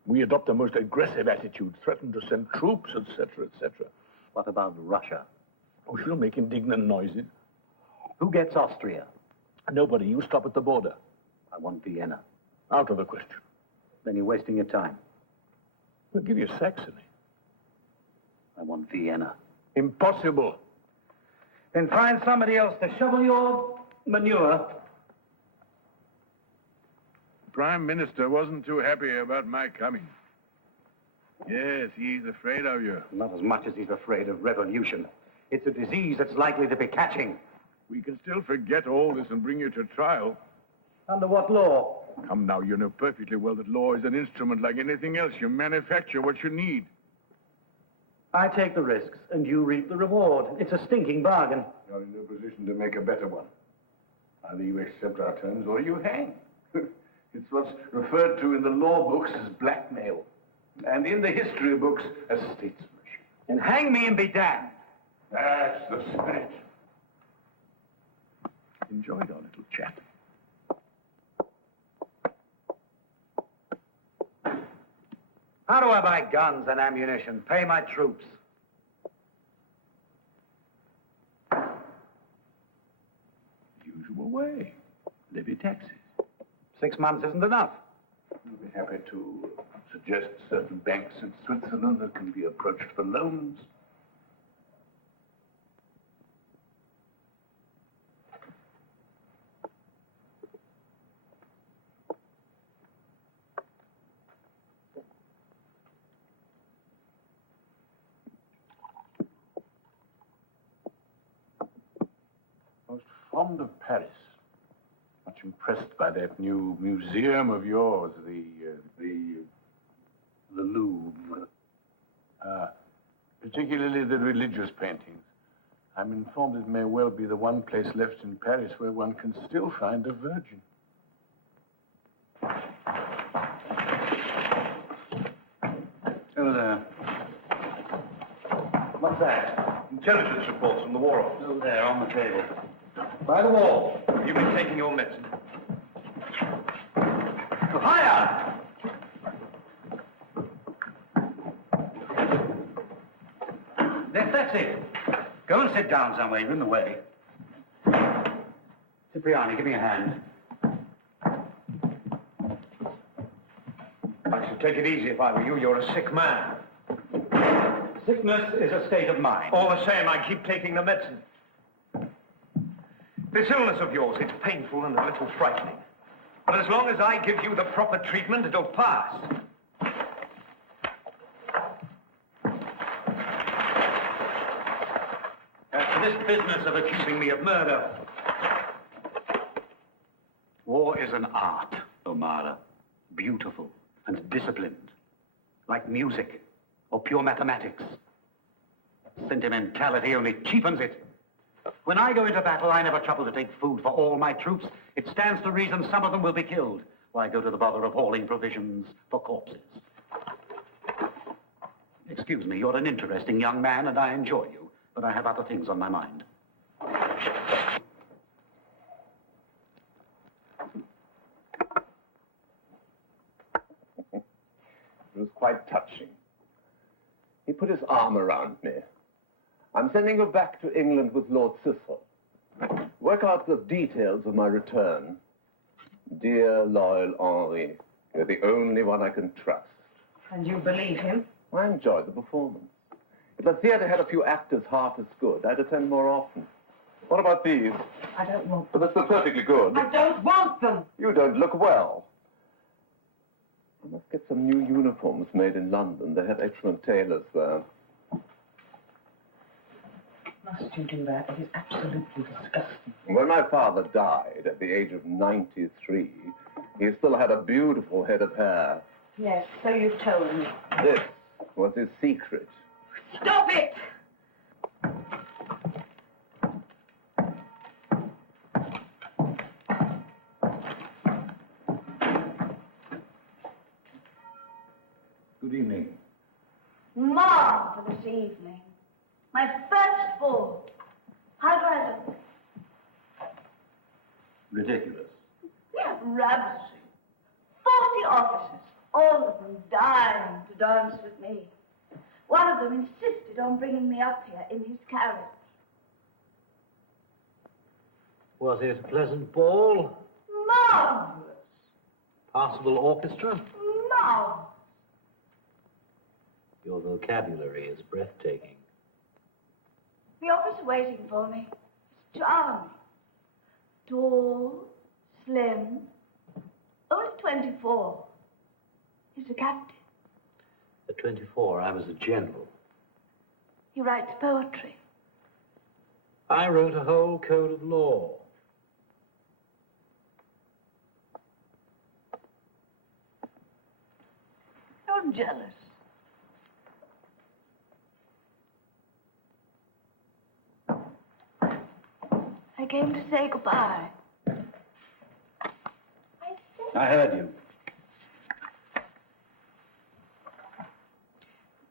We adopt a most aggressive attitude, threaten to send troops, etc., etc. What about Russia? Oh, she'll make indignant noises. Who gets Austria? Nobody. You stop at the border. I want Vienna. Out of the question. Then you're wasting your time. We'll give you Saxony. I want Vienna. Impossible. Then find somebody else to shovel your manure. The Prime Minister wasn't too happy about my coming. Yes, he's afraid of you. Not as much as he's afraid of revolution. It's a disease that's likely to be catching. We can still forget all this and bring you to trial. Under what law? Come now, you know perfectly well that law is an instrument like anything else. You manufacture what you need. I take the risks, and you reap the reward. It's a stinking bargain. You're in no position to make a better one. Either you accept our terms or you hang. It's what's referred to in the law books as blackmail, and in the history books as statesmanship. And hang me and be damned. That's the spirit. Enjoyed our little chat. How do I buy guns and ammunition? Pay my troops. Usual way. Levy taxes. 6 months isn't enough. We'll be happy to suggest certain banks in Switzerland that can be approached for loans. Most fond of Paris. Much impressed by that new museum of yours, the Louvre. Particularly the religious paintings. I'm informed it may well be the one place left in Paris where one can still find a virgin. Who there? What's that? Intelligence reports from the War Office. Over there, on the table. By the wall. You've been taking your medicine. Higher! That's it. Go and sit down somewhere. You're in the way. Cipriani, give me a hand. I should take it easy if I were you. You're a sick man. Sickness is a state of mind. All the same, I keep taking the medicine. This illness of yours, it's painful and a little frightening. But as long as I give you the proper treatment, it'll pass. As for this business of accusing me of murder, war is an art, O'Mara. Beautiful and disciplined, like music or pure mathematics. Sentimentality only cheapens it. When I go into battle, I never trouble to take food for all my troops. It stands to reason some of them will be killed. Why go to the bother of hauling provisions for corpses? Excuse me, you're an interesting young man, and I enjoy you, but I have other things on my mind. It was quite touching. He put his arm around me. I'm sending you back to England with Lord Cecil. Work out the details of my return. Dear, loyal Henri, you're the only one I can trust. And you believe him? I enjoyed the performance. If the theater had a few actors half as good, I'd attend more often. What about these? I don't want But they're perfectly good. I don't want them! You don't look well. I must get some new uniforms made in London. They have excellent tailors there. must you do that? It is absolutely disgusting. When my father died at the age of 93, he still had a beautiful head of hair. Yes, so you've told me. This was his secret. Stop it! Good evening. Marvelous evening. My first ball. How do I look? Ridiculous. Yeah, ravishing. 40 officers, all of them dying to dance with me. One of them insisted on bringing me up here in his carriage. Was it a pleasant ball? Marvelous. Passable orchestra? Marvelous. Your vocabulary is breathtaking. The officer waiting for me is charming. Tall, slim, only 24. He's a captain. At 24, I was a general. He writes poetry. I wrote a whole code of law. You're jealous. I came to say goodbye. I heard you.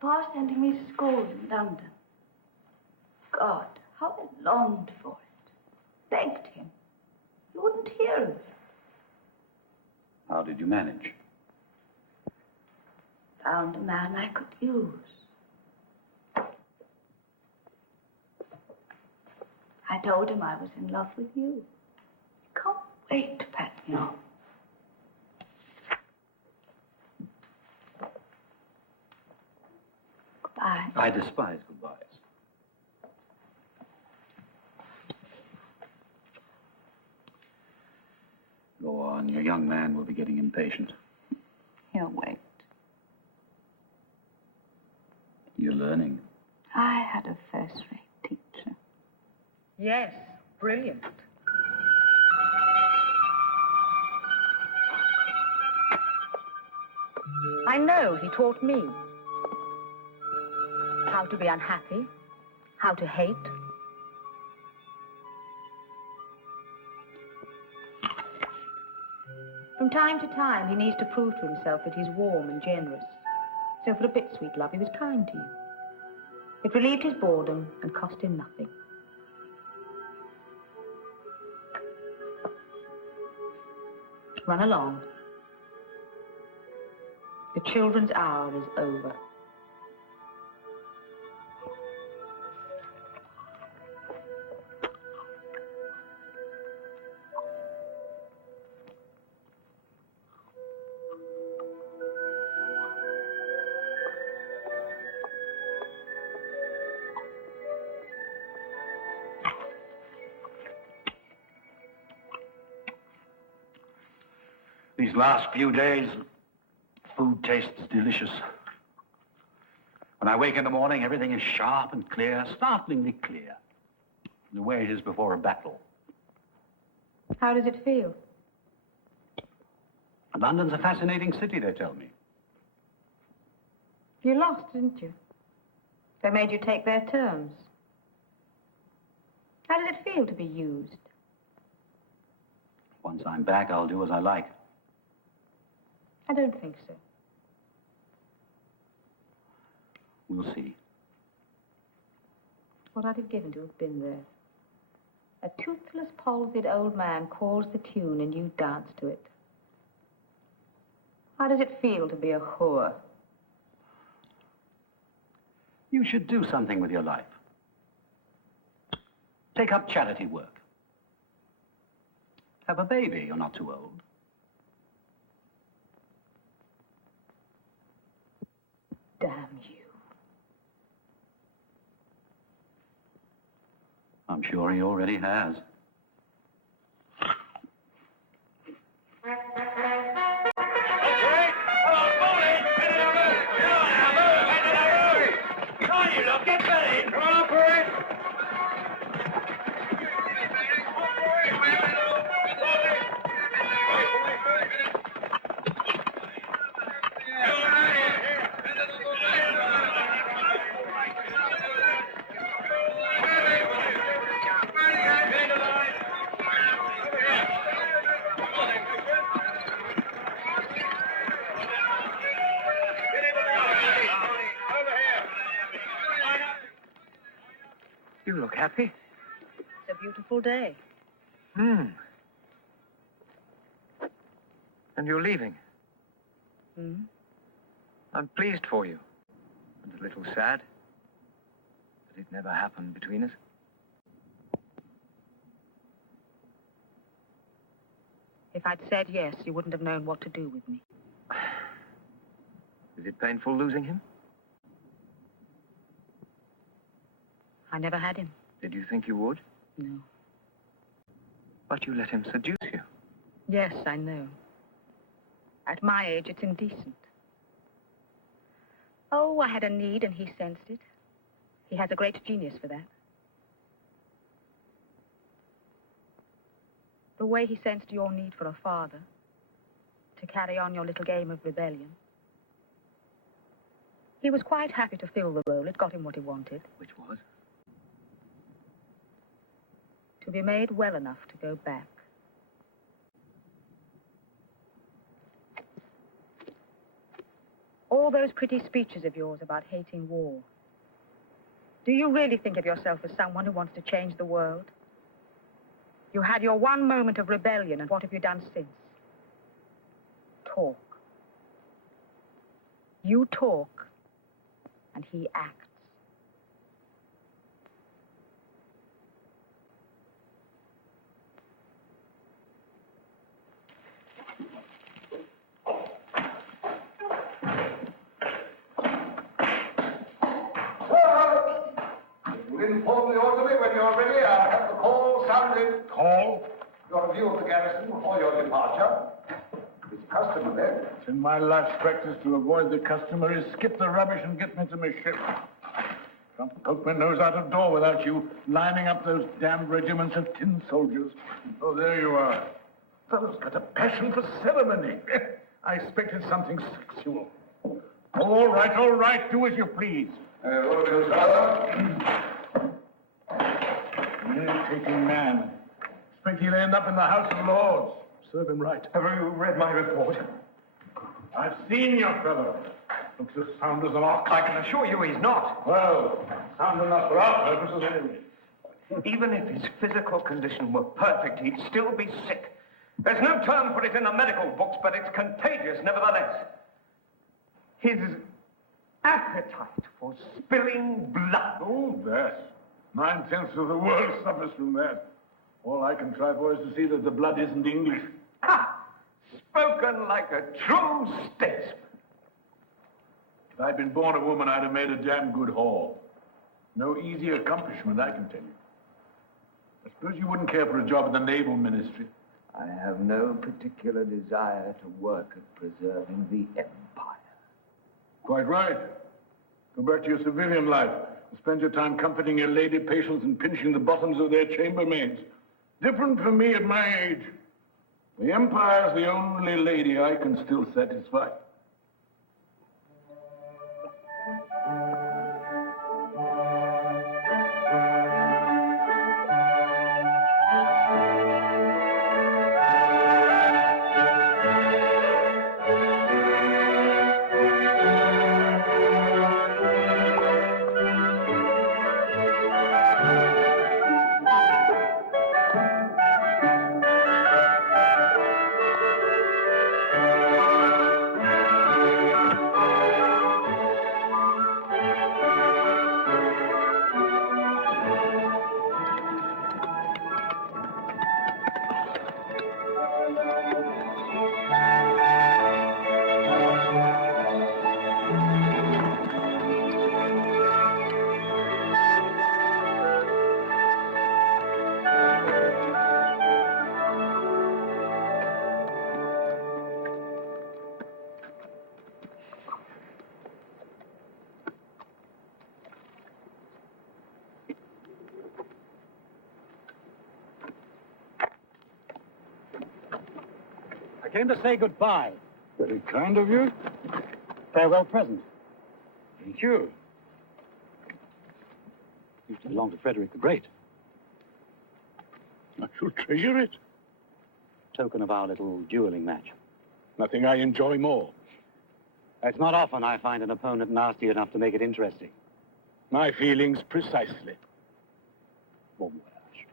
Papa's sending me to school in London. God, how I longed for it. Begged him. He wouldn't hear of it. How did you manage? Found a man I could use. I told him I was in love with you. Can't wait to pat me on. Goodbye. I despise goodbyes. Go on, your young man will be getting impatient. He'll wait. You're learning. I had a first-rate teacher. Yes, brilliant. I know he taught me how to be unhappy, how to hate. From time to time, he needs to prove to himself that he's warm and generous. So for a bit, sweet love, he was kind to you. It relieved his boredom and cost him nothing. Run along. The children's hour is over. These last few days, food tastes delicious. When I wake in the morning, everything is sharp and clear, startlingly clear. The way it is before a battle. How does it feel? London's a fascinating city, they tell me. You lost, didn't you? They made you take their terms. How does it feel to be used? Once I'm back, I'll do as I like. I don't think so. We'll see. What I'd have given to have been there. A toothless, palsied old man calls the tune and you dance to it. How does it feel to be a whore? You should do something with your life. Take up charity work. Have a baby, you're not too old. Damn you. I'm sure he already has. You look happy. It's a beautiful day. Hmm. And you're leaving. Hmm? I'm pleased for you. And a little sad. But it never happened between us. If I'd said yes, you wouldn't have known what to do with me. Is it painful losing him? I never had him. Did you think you would? No. But you let him seduce you. Yes, I know. At my age, it's indecent. Oh, I had a need and he sensed it. He has a great genius for that. The way he sensed your need for a father, to carry on your little game of rebellion. He was quite happy to fill the role. It got him what he wanted. Which was? To be made well enough to go back. All those pretty speeches of yours about hating war. Do you really think of yourself as someone who wants to change the world? You had your one moment of rebellion, and what have you done since? Talk. You talk, and he acts. You'll inform the orderly when you're ready. I'll have the call sounded. Call? Your review of the garrison before your departure. It's custom then. It's in my life's practice to avoid the customary skip the rubbish and get me to my ship. Can't poke my nose out of door without you lining up those damned regiments of tin soldiers. Oh, there you are. Fellow's got a passion for ceremony. I expected something sexual. All right, do as you please. What do we do, sir? Taking man. Expect he'll end up in the House of Lords. Serve him right. Have you read my report? I've seen your fellow. Looks as sound as an ox. I can assure you he's not. Well, sound enough for our purposes anyway. Even if his physical condition were perfect, he'd still be sick. There's no term for it in the medical books, but it's contagious nevertheless. His appetite for spilling blood. Oh, that. 9/10 of the world suffers from that. All I can try for is to see that the blood isn't English. Ha! Spoken like a true statesman. If I'd been born a woman, I'd have made a damn good haul. No easy accomplishment, I can tell you. I suppose you wouldn't care for a job in the Naval Ministry. I have no particular desire to work at preserving the Empire. Quite right. Go back to your civilian life and spend your time comforting your lady patients and pinching the bottoms of their chambermaids. Different for me at my age. The Empire's the only lady I can still satisfy. I came to say goodbye. Very kind of you. Farewell present. Thank you. Used to belong to Frederick the Great. I shall treasure it. Token of our little dueling match. Nothing I enjoy more. It's not often I find an opponent nasty enough to make it interesting. My feelings precisely. Bon voyage.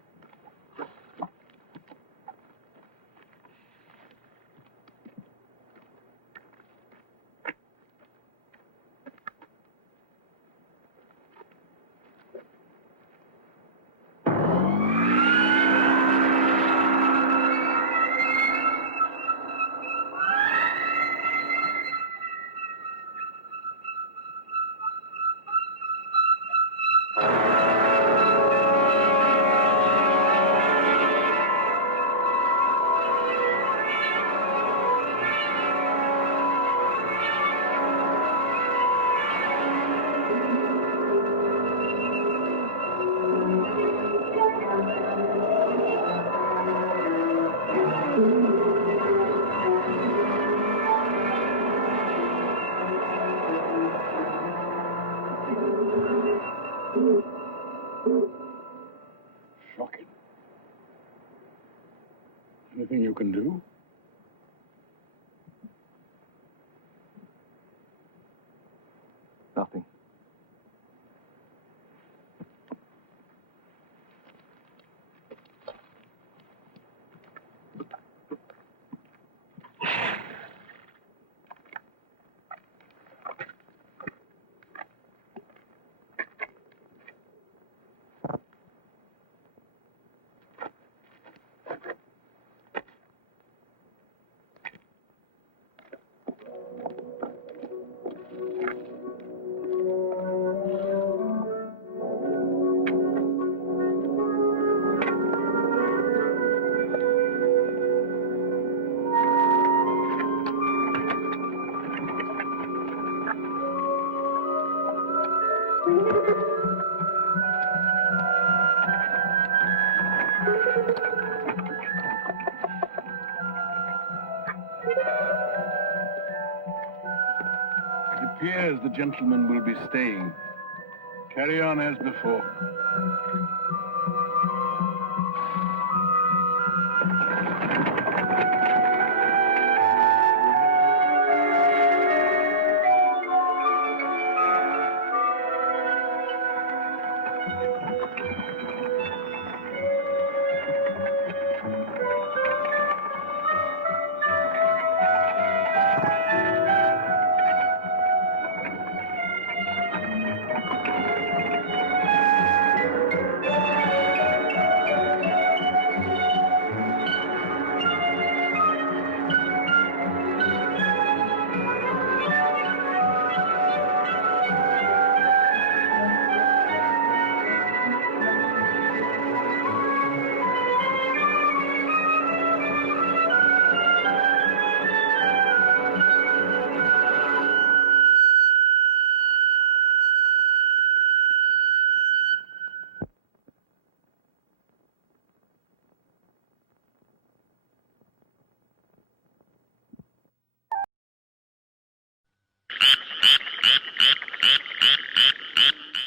Shocking. Anything you can do? Nothing. It appears the gentleman will be staying. Carry on as before.